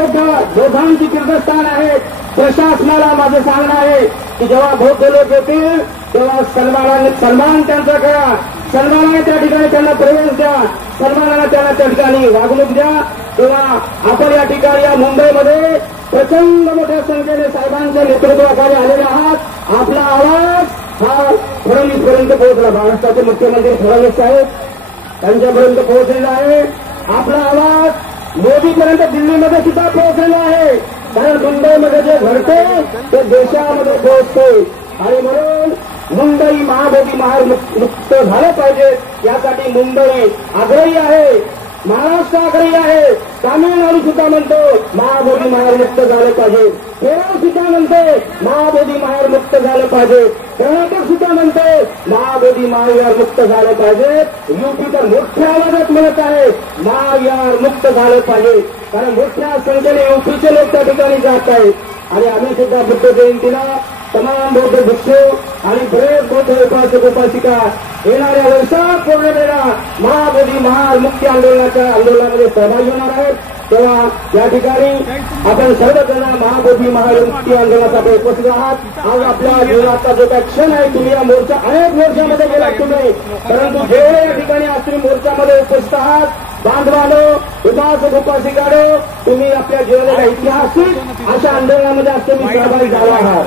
बौद्धांची तीर्थस्थान आहेत, प्रशासनाला माझं सांगणं आहे की जेव्हा बौद्ध लोक येतील तेव्हा सन्मान त्यांचा करा. सन्मानाने त्या ठिकाणी त्यांना प्रवेश द्या, सन्मानाने त्यांना त्या ठिकाणी वागणूक द्या. तेव्हा आपण या ठिकाणी या मुंबईमध्ये प्रचंड मोठ्या संख्येने साहेबांच्या नेतृत्वाखाली आलेले आहात. आपला आवाज हा फडणवीसपर्यंत पोहोचला. महाराष्ट्राचे मुख्यमंत्री फडणवीस साहेब त्यांच्यापर्यंत पोहोचलेला आहे. आपला आवाज मोदीपर्यंत दिल्लीमध्ये सुद्धा पोहोचलेला आहे. कारण मुंबईमध्ये जे घडते ते देशामध्ये पोहोचते. आणि म्हणून मुंबई महाबोधी महार मुक्त झालं पाहिजे, यासाठी मुंबई आग्रही आहे, महाराष्ट्र आग्रही आहे. तामिळनाडू सुद्धा म्हणतो महाबोधी महार मुक्त झालं पाहिजे. केरळ सुद्धा म्हणते महाबोधी महार मुक्त झालं पाहिजे. कर्नाटक सुद्धा म्हणते महाबोधी महाविहार मुक्त झालं पाहिजे. युपी तर मोठ्या आवाजात म्हणत आहे महाविहार मुक्त झालं पाहिजे. कारण मोठ्या संख्येने युपीचे लोक त्या ठिकाणी जात आहेत. आणि आम्ही सुद्धा बुद्ध जयंतीला तमाम बौद्ध भिक्षू आणि बरेच बौद्ध उपासक उपासिका येणाऱ्या वर्षात पौर्णिमेला महाबोधी महार मुक्ती आंदोलनामध्ये सहभागी होणार आहेत. तेव्हा या ठिकाणी आपण सर्वजण महाबोधी महार मुक्ती आंदोलनासाठी उपस्थित आहात. आज आपल्या जीवनाचा जो काही क्षण आहे, तुम्ही या मोर्चा अनेक मोर्चामध्ये गेलात तुम्ही, परंतु जे या ठिकाणी आज तुम्ही मोर्चामध्ये उपस्थित आहात, बांधवानो, उपासक उपासिकानो, तुम्ही आपल्या जीवनाला ऐतिहासिक अशा आंदोलनामध्ये आज तुम्ही सहभागी झाला आहात.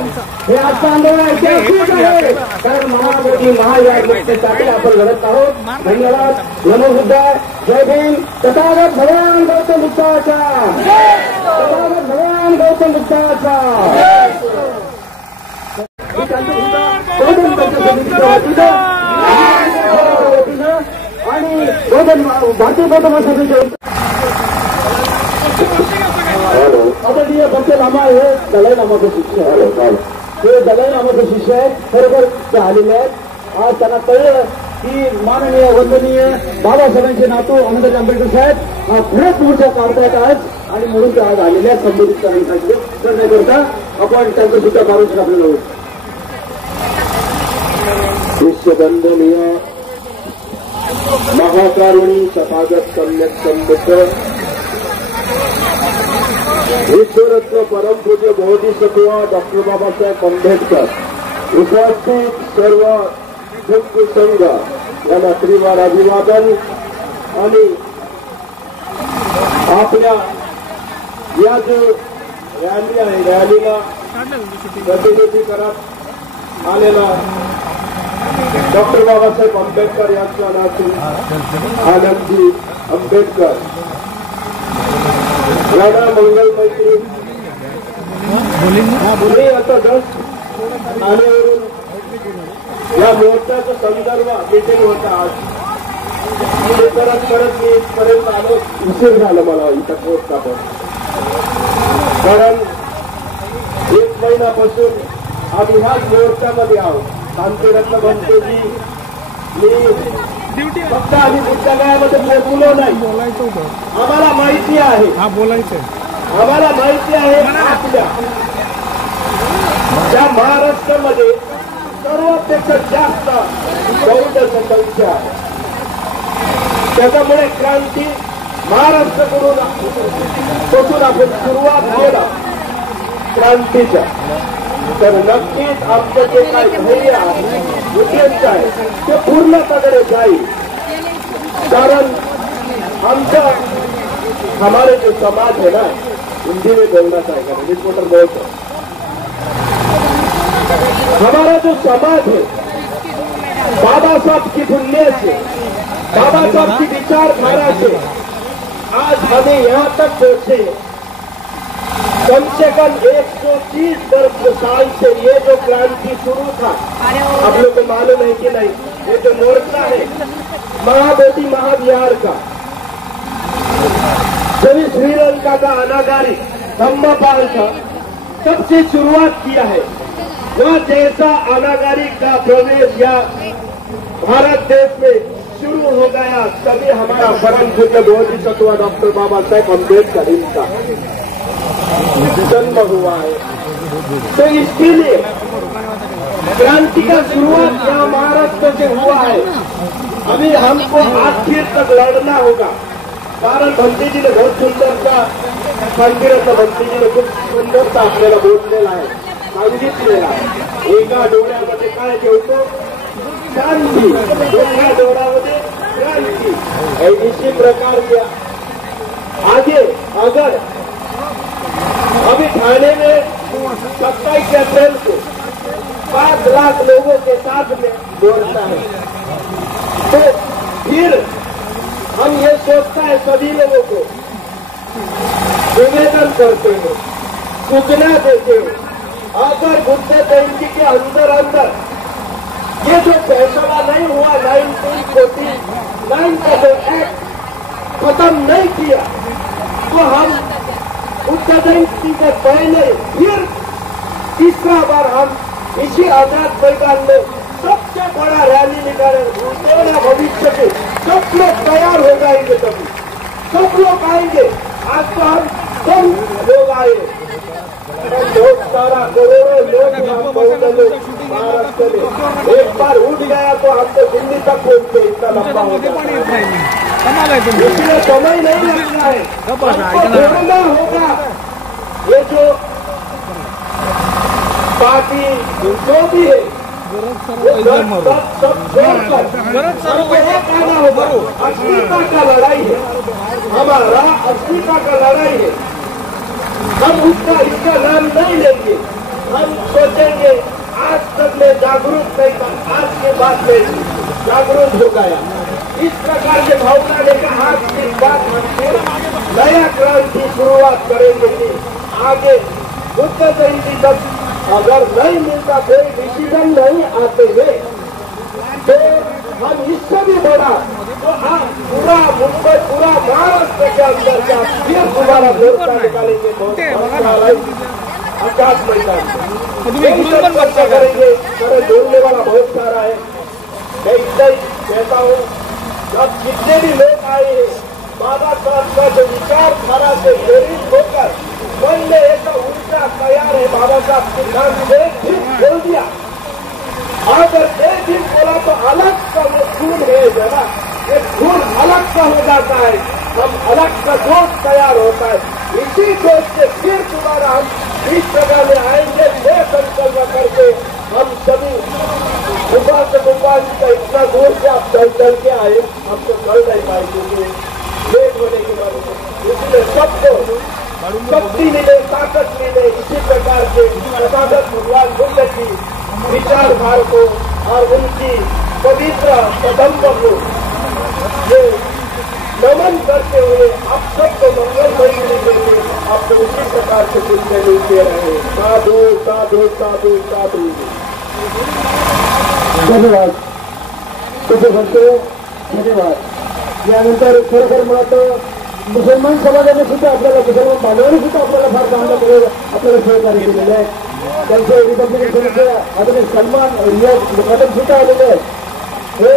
हे आजचं आंदोलन ऐतिहासिक आहे, कारण महाबोधी महाविहार मुक्तीसाठी आपण लढत आहोत. धन्यवाद. नमो बुद्धाय. जय भीम. तथागत भगवान गौतम बुद्धाचा, तथागत भगवान गौतम बुद्धाचा. आणि भारतीय बौद्ध महासभेचे आदरणीय बच्चे लामा हे दलाई लामाचे शिष्य आहेत. हे दलाई लामाचे शिष्य आहेत. खरोखर ते आलेले आहेत. आज त्यांना कळलं की माननीय वंदनीय बाबासाहेबांचे नातू अहमद आंबेडकर साहेब खरंच मोर्चा काढतायत आज, आणि म्हणून ते आज आलेले आहेत संबोधित करण्यासाठी. करता आपण त्यांचं सुद्धा कारण आपल्याला विश्ववंदनीय महाकारुणी तथागत सम्यक संबुद्ध विश्वरत्न परमपूज्य बोधिसत्व डॉक्टर बाबासाहेब आंबेडकर, उपस्थित सर्व भिक्खू संघ यांना त्रिवार अभिवादन. आणि आपल्या या जो रॅली आहे, रॅलीला प्रतिनिधी करत आलेला डॉक्टर बाबासाहेब आंबेडकर यांचा नातू आनंदजी आंबेडकर यांना मंगल मैत्री. मी आता जस्ट ठाण्यावरून या मोर्चाचा संदर्भ मीटिंग होता आज. मी परत मी इथपर्यंत आलो, उशीर झालं मला इथं पोहोचता. पण कारण 1 महिन्यापासून आम्ही ह्याच मोर्चामध्ये आहोत. शांतिरत्न बनतेजी मी फक्त आम्ही विद्यालयामध्ये बोललो नाही. आम्हाला माहिती आहे, आम्हाला माहिती आहे आपल्या त्या महाराष्ट्रामध्ये सर्वापेक्षा जास्त बौद्ध संख्या आहे. त्याच्यामुळे क्रांती महाराष्ट्राकडून आपण सुरुवात केला क्रांतीच्या. तर नक्कीच आमचं जे काही ध्येय आहे, उद्देश आहे, ते पूर्णतेकडे जाईल. कारण आमचा हमारे जो समाज है ना, हिंदी में बोलना चाहेगा, रिपोर्टर बोलते, हमारा जो समाज है बाबासाहब की पुण्य से, बाबासाहब की विचारधारा से आज हमें यहाँ तक पहुंचे। कम से कम 130 वर्ष साल से ये जो क्रांति शुरू था, आप लोग को मालूम है कि नहीं, ये जो मोर्चा है महाबोधि महाविहार का, सभी श्रीलंका का अनागारी धम्मपाल का तब से शुरुआत किया है। वह जैसा अनागारी का प्रवेश या भारत देश में शुरू हो गया, तभी हमारा परम पूज्य बोधि सत्व डॉक्टर बाबा साहेब अम्बेडकर इनका जन्म हुआ है। तो इसके लिए क्रांति का शुरुआत यहाँ महाराष्ट्र से हुआ है। अभी हमको आखिर तक लड़ना होगा, कारण भंती जी ने बहुत सुंदरता सांगितलं, भंती जी ने खूप सुंदरता आपल्याला बोललेला आहे, सांगितलेला आहे। एका डोळ्यामध्ये काय ठेवतो? क्रांती, एका डोळ्यामध्ये क्रांती। इसी प्रकार से आगे अगर अभी थाने में 27 अप्रैल को 5 लाख लोगों के साथ में बोलता है, तो फिर हम ये सोचता है सभी लोगों को निवेदन करते हैं, सूचना देते हैं, अगर बुद्ध जयंती के अंदर ये जो फैसला नहीं हुआ 1949 का जो एक्ट खत्म नहीं किया, तो हम बुद्ध जयंती के पहले फिर तीसरा बार हम इसी आजाद मैदान में सबसे बड़ा रैली निकालेंगे। भविष्य के सब लोग तैयार हो जाएंगे, तभी सब लोग आएंगे। आज तो हम कम लोग आए, बहुत सारा करोड़ों लोग महाराष्ट्र में एक बार उठ गया तो हम तो दिल्ली तक पहुंचते, इतना लंबा हो गया। इसलिए समय नहीं लगता है, बोलना होगा। ये जो पार्टी जो भी है सब कहना होगा, अस्मिता का लड़ाई है, हमारा अस्मिता का लड़ाई है। हम इसका नाम नहीं लेंगे, हम सोचेंगे आज तक में जागरूक नहीं था, आज के बाद में जागरूक हो गया। इस प्रकार के भावना लेकर आज के बाद नया क्रांति शुरुआत करेंगे कि आगे बुद्ध जयंती तक अगर नहीं मिलता, कोई डिसीजन नहीं आते हुए, तो हम इससे भी बड़ा तो पूरा मुंबई, पूरा महाराष्ट्र के अंदर का फिर दोबारा मोर्चा निकालेंगे। आकाश मैदान चर्चा करेंगे, बोलने वाला बहुत सारा है। मैं इतना ही कहता हूँ, अब जितने भी लोग आए हैं, बाबा साहब का जो विचारधारा से प्रेरित होकर मन में ऐसा ऊर्जा तैयार है, बाबा साहब के नाम से ठीक बोल दिया। अगर एक दिन बोला तो अलग का वो खून है जरा, एक खून अलग का हो जाता है, हम अलग का जोश तैयार होता है। इसी जोश से फिर दोबारा हम इस जगह में आएंगे, ये संकल्प करके हम सभी सुबह से दोपहर का इतना दूर से आप चल के आए, हमको चल नहीं पाए क्योंकि लेट होने के बाद। इसलिए सबको शक्ति मिले, ताकत मिले, इसी प्रकार से तथागत भगवान बुद्ध की विचारधारा को और उनकी पवित्र कदम को ये नमन करते हुए आप सबको मंगलमय मिलेंगे। आपको उसी प्रकार से सुनते मिलते रहे। साधु साधु साधु साधु। धन्यवाद तुझे म्हणतो, धन्यवाद। यानंतर खरोखर मला तर मुसलमान समाजाने सुद्धा आपल्याला, मुसलमान बांधवांनी सुद्धा आपल्याला फार चांगलं आपल्याला सहकार्य केलेलं आहे। त्यांचे रिपब्लिकनचे आदरणीय सन्मान कदम सुद्धा आलेले आहेत, हे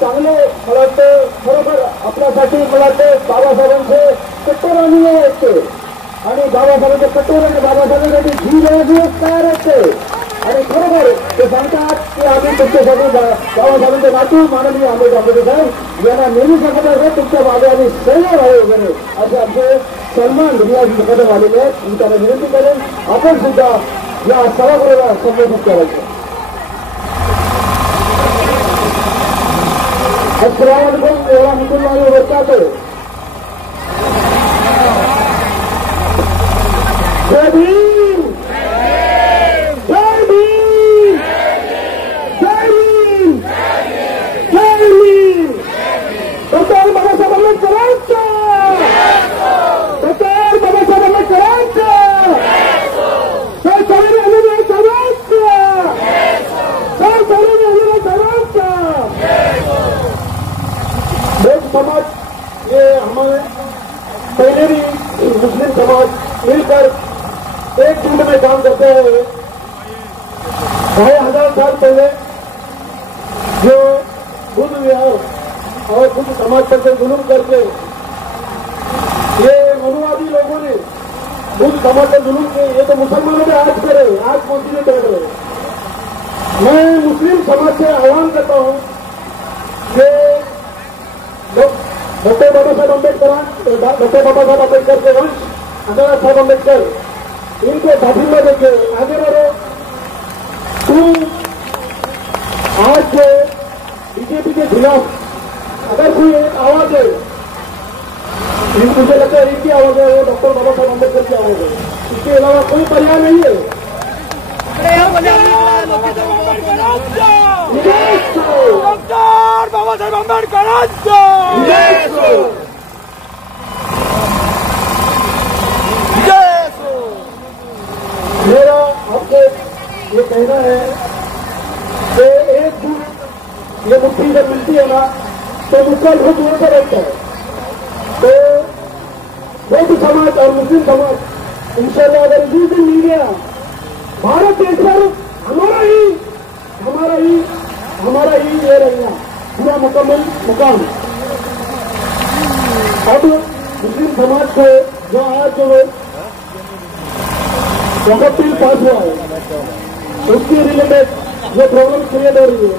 चांगले मला वाटतं खरोखर आपल्यासाठी। मला वाटतं बाबासाहेबांचे कट्टर अनुयायी आहेत ते, आणि बाबासाहेबांचे कट्टर आणि बाबासाहेबांसाठी दिवस तयार आहेत ते, आणि खरोखर ते सांगतात की आम्ही तुमच्यासाठी बाबासाहेबांचे नातू माननीय आंबेडकर साहेब यांना नेहमी सांगत आहे, तुमच्या मागे आम्ही सैन्य राहू वगैरे असे आमचे सन्मान रियाज कदम आलेले आहेत। मी त्यांना विनंती करेन आपण सुद्धा या सभागृहाला संबोधित करायचं। अस्सलामुअलैकुम वरहमतुल्लाहि वबरकातुहू। जय भीम, जय भीम, जय भीम। साथ मिलकर एक झुंड में काम करते हैं। 2500 साल पहले जो बुद्ध विहार और बुद्ध समाज पर से जुलूम करके ये मनुवादी लोगों ने बुद्ध समाज पर जुलूम किए, ये तो मुसलमानों ने आज करे, आज कंटिन्यू कर रहे। मैं मुस्लिम समाज से आह्वान करता हूं कि डॉक्टर बाबा साहब अम्बेडकर के वंश अंजन साहब अम्बेडकर, इनको दाखिला देके आगे बढ़ो। तुम आज जो बीजेपी के खिलाफ अगर कोई एक आवाज है, मुझे लगता है इनकी आवाज है, वो डॉक्टर बाबा साहब अम्बेडकर की आवाज है, इसके अलावा कोई पर्याय नहीं है। डॉक्टर बाबा साहब अम्बेडकर मेरा आपको ये कहना है कि एक दूर ये मुट्ठी जब मिलती है ना तो मुक्का बहुत दूर से रहता है। तो बौद्ध समाज और मुस्लिम समाज इंशाल्लाह अगर जिस दिन मिल गया, भारत देश पर हमारा ही ये रहेगा पूरा मुकम्मल मुकाम। अब मुस्लिम समाज को जो आज जो वक़्त बिल पास हुआ है उसके रिलेटेड जो प्रॉब्लम क्रिएट हो रही है,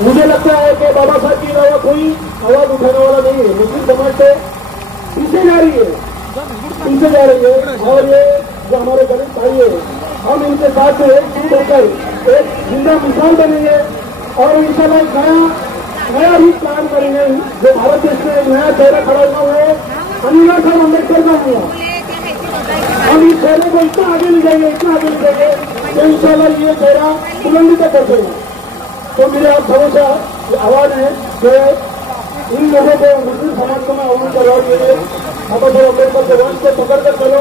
मुझे लगता है कि बाबा साहब की अलावा कोई आवाज उठाने वाला नहीं है। मुस्लिम समाज से पीछे जा रही है और ये जो हमारे दलित भाई है, हम इनके साथ एक होकर एक जिंदा मिसाल बनेंगे और इंशाल्लाह नया भी प्लान करेंगे। जो भारत देश में एक नया चेहरा खड़ा हुआ है, अंजना साहब अम्बेडकर का हुआ, हम इस चेहरे को इतना आगे ले जाएंगे तो इंशाल्लाह ये चेहरा बुलंदी तक कर देंगे। तो मेरे आप सबों से आवाज है कि इन लोगों को, मुस्लिम समाज को मैं आह्वान कर रहा हूँ कि बाबा साहब अम्बेडकर के वंश को पकड़ कर चलो,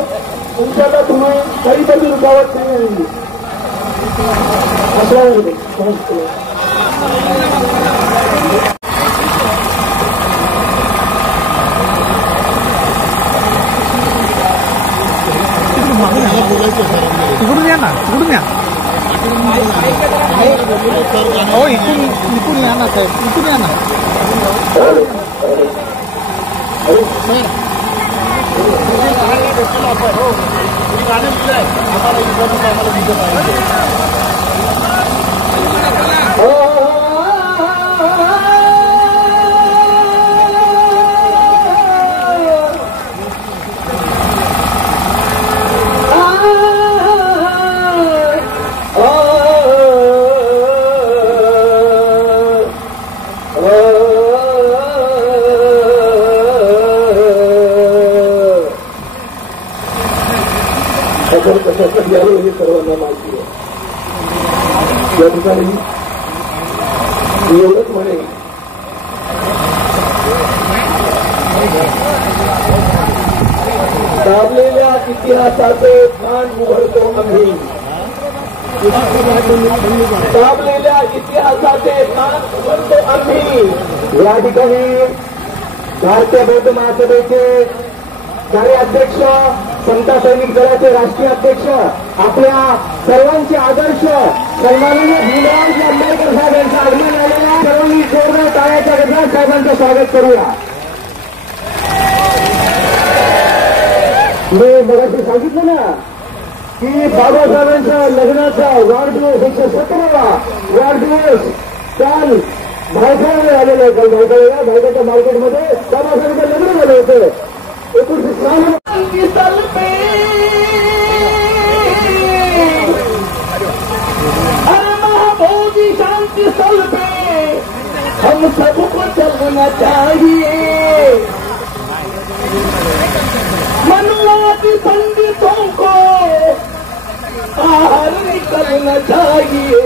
इंशाल्लाह तुम्हें कहीं पर भी रुकावट नहीं आएंगी। इकडून या ना, इकडून या. हो, इकडून या ना साहेब, इकडून या ना. हे सर्वांना माहिती आहे. या ठिकाणी एवढंच म्हणे, दाबलेल्या इतिहासाचे खान उघडतो आम्ही, दाबलेल्या इतिहासाचे खान उघडतो आम्ही. या ठिकाणी भारतीय बौद्ध महासभेचे कार्याध्यक्ष, समता सैनिक दलाचे राष्ट्रीय अध्यक्ष, आपल्या सर्वांचे आदर्श सन्माननीय भीमरावजी आंबेडकर साहेब यांचं आगमन आलेल्या सर्वांनी जोरदार टाळ्याच्या गजरात साहेबांचं स्वागत करूया. मी मगाशी सांगितलं ना की बाबासाहेबांच्या लग्नाचा वाढदिवस 117वा वाढदिवस काल भायखळ्यामध्ये आलेला आहे. काल भायखळ्याच्या मार्केटमध्ये बाबासाहेबांचं लग्न झालं होतं. 1993 साल पे अरे महाभोगी शांति स्थल पे हम सबको चलना चाहिए. मनुवादी पंडितों को बाहर निकलना चाहिए.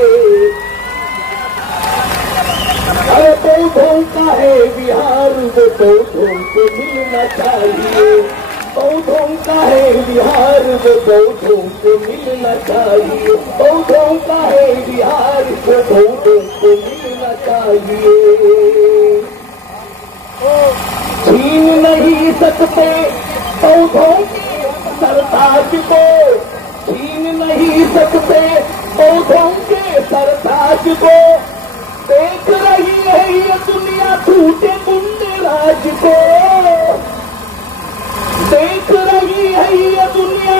अरे बौद्धों का है बिहार, वो बौद्धों को मिलना चाहिए. बौद्धों का है बिहार, वो बौद्धों को मिलना चाहिए. बौद्धों का है बिहार, वो बौद्धों को मिलना चाहिए. छीन नहीं सकते बौद्धों की सरताज को छीन नहीं सकते पौधों के सरताज को। देख रही है ये दुनिया झूठे गुंडे राज को। देख रही है ये दुनिया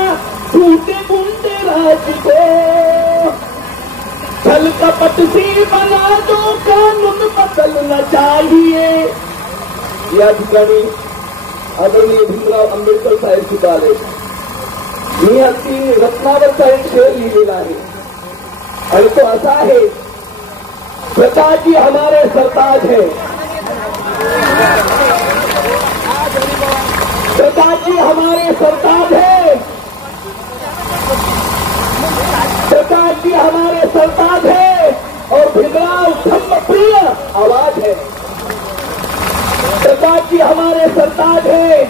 झूठे गुंडे राज को। छल कपट सी बना दो कानून बदलना चाहिए। या ठिकाणी आदरणीय भीमराव आंबेडकर साहेब सुद्धा आले। मी अगदी रत्नावरचा एक शेर लिहिलेला आहे आणि तो असा आहे, प्रकाश जी हमारे सरताज है, प्रकाश जी हमारे सरताज है, प्रकाश जी हमारे सरताज है और भीमराव धम्मप्रिय आवाज है। प्रकाश जी हमारे सरताज है,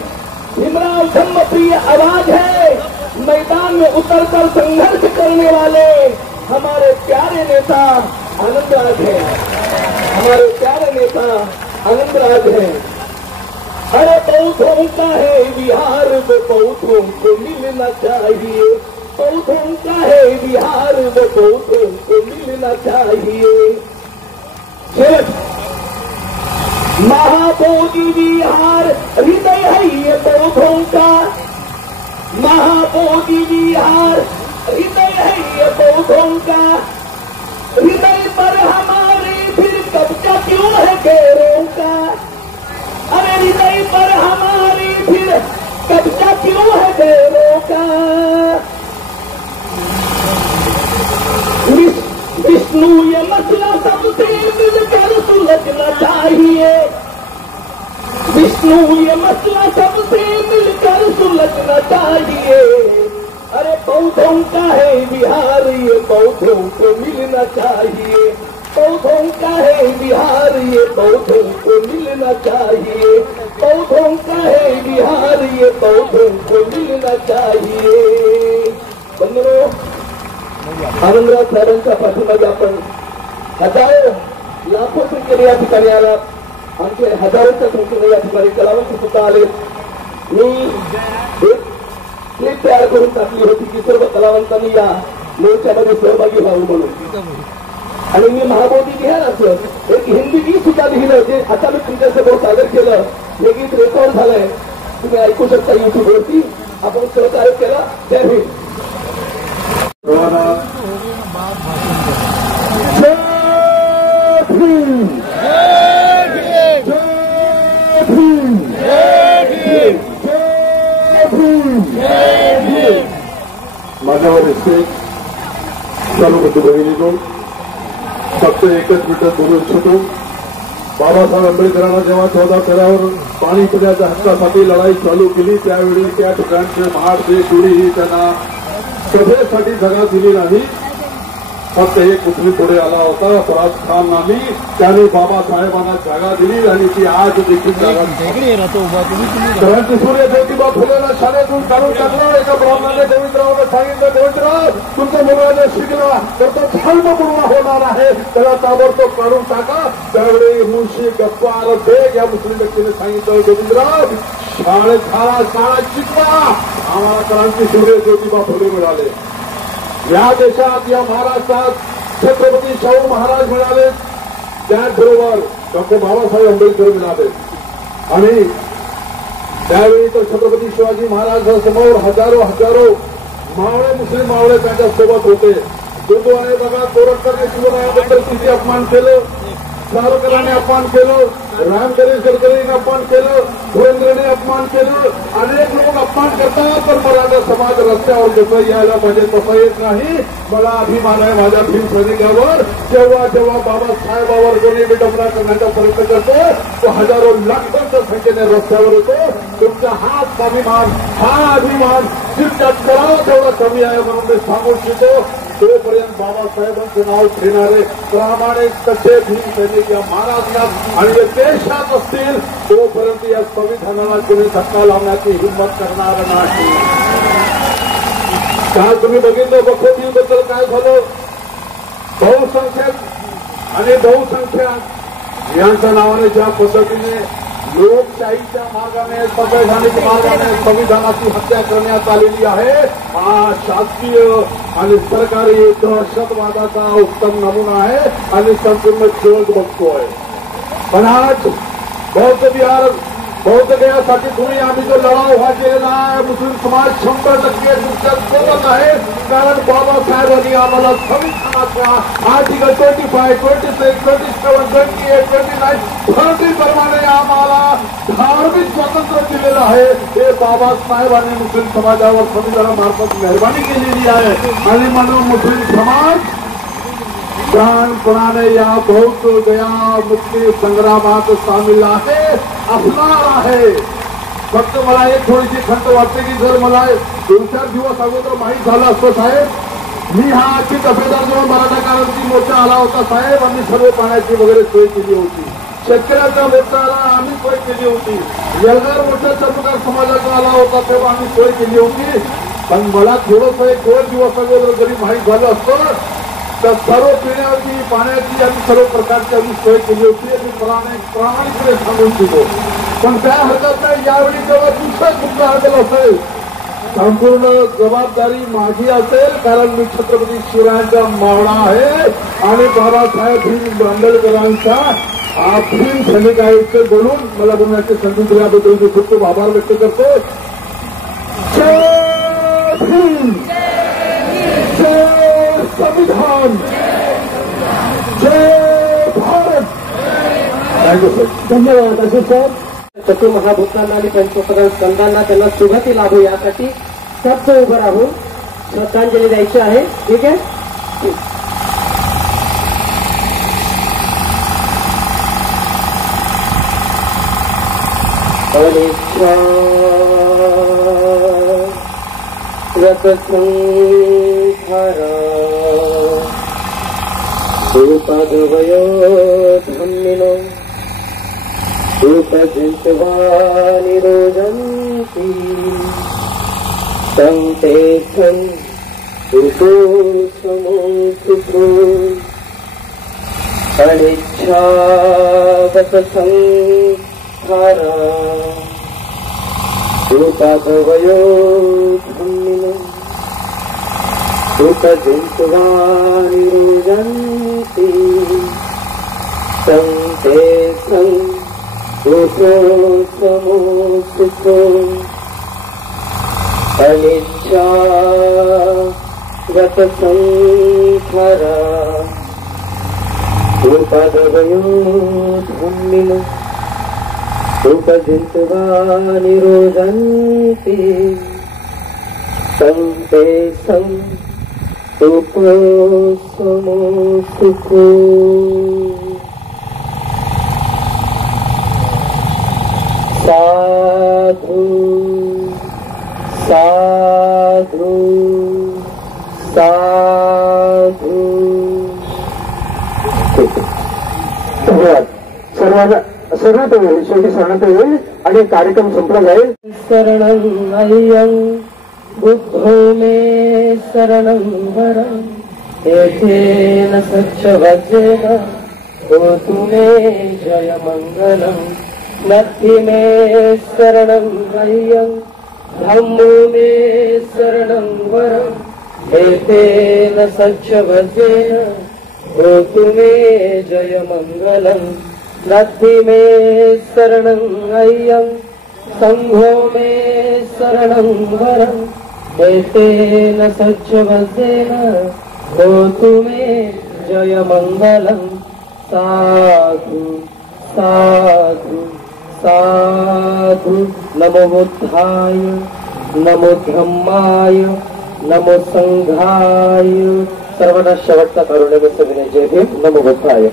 भीमराव धम्मप्रिय आवाज है। मैदान में उतरकर संघर्ष करने वाले हमारे प्यारे नेता आनंदराज हैं, हमारे प्यारे नेता आनंदराज हैं। अरे पौधों का है बिहार वो पौधों को मिलना चाहिए। पौधों का है बिहार वो पौधों को मिलना चाहिए। महाबोधि बिहार हृदय है ये पौधों का। महाबोधि बिहार हृदय है ये पौधों का। हृदय पर हमारे फिर कब्जा क्यों है गैरों का। अरे हृदय पर हमारी फिर कब्जा क्यों है गैरों का। विष्णु ये मसला सबसे मिलकर सुलझना चाहिए। विष्णु ये मसला सबसे मिलकर सुलझना चाहिए। अरे पौधों का है बिहार ये पौधों को मिलना चाहिए। पौधों का है बिहार ये पौधों को मिलना चाहिए। पौधों का है बिहार ये पौधों को मिलना चाहिए। बंधुओं, आनंदराव साहेबांच्या पाठीमागे आपण हजारो लाखो संख्येने या ठिकाणी आला। आमचे हजारोच्या संख्येने या ठिकाणी कलावंत सुद्धा आले। मी एक क्लिप तयार करून टाकली होती की सर्व कलावंतांनी या मोर्चामध्ये सहभागी व्हावं म्हणून, आणि मी महाबोधी बिहाराचं एक हिंदी गीत सुद्धा लिहिलं, जे आता मी तुमच्यासमोर सादर केलं। हे गीत रेकॉर्ड झालंय, तुम्ही ऐकू शकता युट्यूबवरती। आपण सहकार्य केलं। जय हिंद। माझ्यावर रिस्पेक्ट चालू बंधू भगिनीनो, फक्त एकच मिनिट बोलू इच्छितो। बाबासाहेब आंबेडकरांना जेव्हा 14 फेऱ्यावर पाणी पिण्याच्या हक्कासाठी लढाई चालू केली, त्यावेळी त्या ठिकाणचे महाडचे कोणी ही त्यांना सभेसाठी जागा दिली नाही। फक्त एक मुस्लिम पुढे आला होता, फराज खान नामी, त्याने बाबासाहेबांना जागा दिली आणि ती आज देखील जागा क्रांती सूर्य ज्योतिबा फुलेला शाळेतून काढून टाकलं। एका ब्राह्मणाने गोविंदरावला सांगितलं, गोविंदराव तुमच्या मुलाने शिकला तर तो धर्म पूर्ण होणार आहे, त्याला ताबडतोब काढून टाका। त्यावेळी मुळशी गप्पार बेग या मुस्लिम व्यक्तीने सांगितलं, गोविंदराव शाळेत शाळा शिकवा, आम्हाला क्रांती सूर्य ज्योतिबा फुले मिळाले। या देशात या महाराष्ट्रात छत्रपती शाहू महाराज मिळाले, त्याचबरोबर डॉक्टर बाबासाहेब आंबेडकर मिळाले। आणि त्यावेळी तर छत्रपती शिवाजी महाराजांसमोर हजारो मावळे मुस्लिम मावळे त्यांच्या सोबत होते। दुर्दैवाने बघा, तोरटकरने शिवरायाबद्दल किती अपमान केलं, सावरकरांनी अपमान केलं, रामकरी गडकरीने अपमान केलं, धुरेंद्रने अपमान केलं, अनेक लोक अपमान करतात, पण मराठा समाज रस्त्यावर जसं यायला पाहिजे तसं येत नाही। मला अभिमान आहे माझ्या भीम सैनिकावर। जेव्हा जेव्हा बाबासाहेबावर कोणी विडंबना करण्याचा प्रयत्न करतो, तो हजारो लाखांच्या संख्येने रस्त्यावर येतो। तुमचा हा स्वाभिमान, हा अभिमान जितक्यात करावा तेवढा कमी आहे म्हणून मी सांगू इच्छितो। तोपर्यंत बाबासाहेबांचं नाव घेणारे प्रामाणिक कसे भीम सैनिक या महाराष्ट्रात आणि या देशात असतील, तोपर्यंत या संविधानाला कोणी धक्का लावण्याची हिंमत करणार नाही। काल तुम्ही बघितलं बखोबीबद्दल काय झालं। बहुसंख्यक आणि बहुसंख्याक यांच्या नावाने ज्या पद्धतीने लोकशाहीच्या मार्गाने संवैधानिक मार्गाने संविधानाची हत्या करण्यात आलेली आहे. हा शासकीय आणि सरकारी दहशतवादाचा उत्तम नमुना आहे आणि संपूर्ण जग बघतोय. पण आज बौद्ध गयासाठी तुम्ही आम्ही जो लढाव हा केलेला आहे, मुस्लिम समाज 100% तुमच्या सोबत आहे. कारण बाबासाहेबांनी आम्हाला संविधानाच्या आर्टिकल 25, 26, 27, 28, 29, 30 प्रमाणे आम्हाला धार्मिक स्वातंत्र्य दिलेलं आहे. हे बाबासाहेबांनी मुस्लिम समाजावर संविधानामार्फत मेहरबानी केलेली आहे. आणि म्हणून मुस्लिम समाज प्राणपणाने या बौद्ध गया मुक्ती संग्रामात सामील आहे, असणार आहे. फक्त मला एक थोडीशी खंत वाटते की जर मला 2-4 दिवस अगोदर माहीत झालं असतं साहेब, मी हा आजची तपेदार जेव्हा मराठा क्रांती मोर्चा आला होता साहेब, आम्ही सर्व पाण्याची वगैरे सोय केली होती. शेतकऱ्यांचा मोर्चा आला आम्ही सोय केली होती. यलगार मोर्चा चर्मकार समाजाचा आला होता तेव्हा आम्ही सोय केली होती. पण मला थोडंसं 1-2 दिवस अगोदर जरी माहीत झालं असतं तर सर्व पिण्याची पाण्याची आणि सर्व प्रकारची आम्ही सोय केली होती. आणि प्रामाणिकपणे सांगून दिलो. पण त्या हरकत नाही. यावेळी जेव्हा दुसरा कुठला हरकत असेल, संपूर्ण जबाबदारी माझी असेल. कारण मी छत्रपती शिवरायांचा मावळा आहे आणि बाबासाहेब भीम आंबेडकरांचा भीम सैनिक आयुक्त बोलून मला बोलण्याची संधी दिल्याबद्दल मी खूप खूप आभार व्यक्त करतो. जय भीम, जय संविधान, जय भारत. Thank you sir. धन्यवाद. असे सर चतुर्महाभूतांना आणि पंचोपचार स्कंदांना त्यांना सुगती लाभो यासाठी सप्त उभं राहून श्रद्धांजली द्यायची आहे. ठीक आहे. रूपगवयो धम्मिनो रूपजित्वा निरोधन्ति तं ते तं सुखो अनिच्छावत संखारा रूपगवयो धम्मिनो रूपजित्वा निरोधन्ति तं ते तं सुखो अनिच्छावत संखारा रूपगवयो धम्मिनो रूपजित्वा निरोधन्ति तं ते तं सुखो. साधु साधु साधु. धन्यवाद. सर्वात शेवटी शरणार्थ होईल आणि कार्यक्रम संपला जाईल. शरणं अय्यं बुद्धो मे शरणं वरं एतेन सच्चवज्रेण होतु मे जय मंगलम्. नत्थि मे शरणं अय्यं धम्मो मे शरणं वरं एतेन सच्चवज्रेण होतु मे जय मंगलम्. नत्थि मे शरणं अय्यं संघो मे शरणं वरं एतेन सच्चवज्रेण होतु मे जय मंगलम्. साधु साधु साधु. नमो बुद्धाय नमो धम्माय नमो संघाय. सर्वांना शेवटचा कारुण्य विनय. जय भीम. नमो बुद्धाय.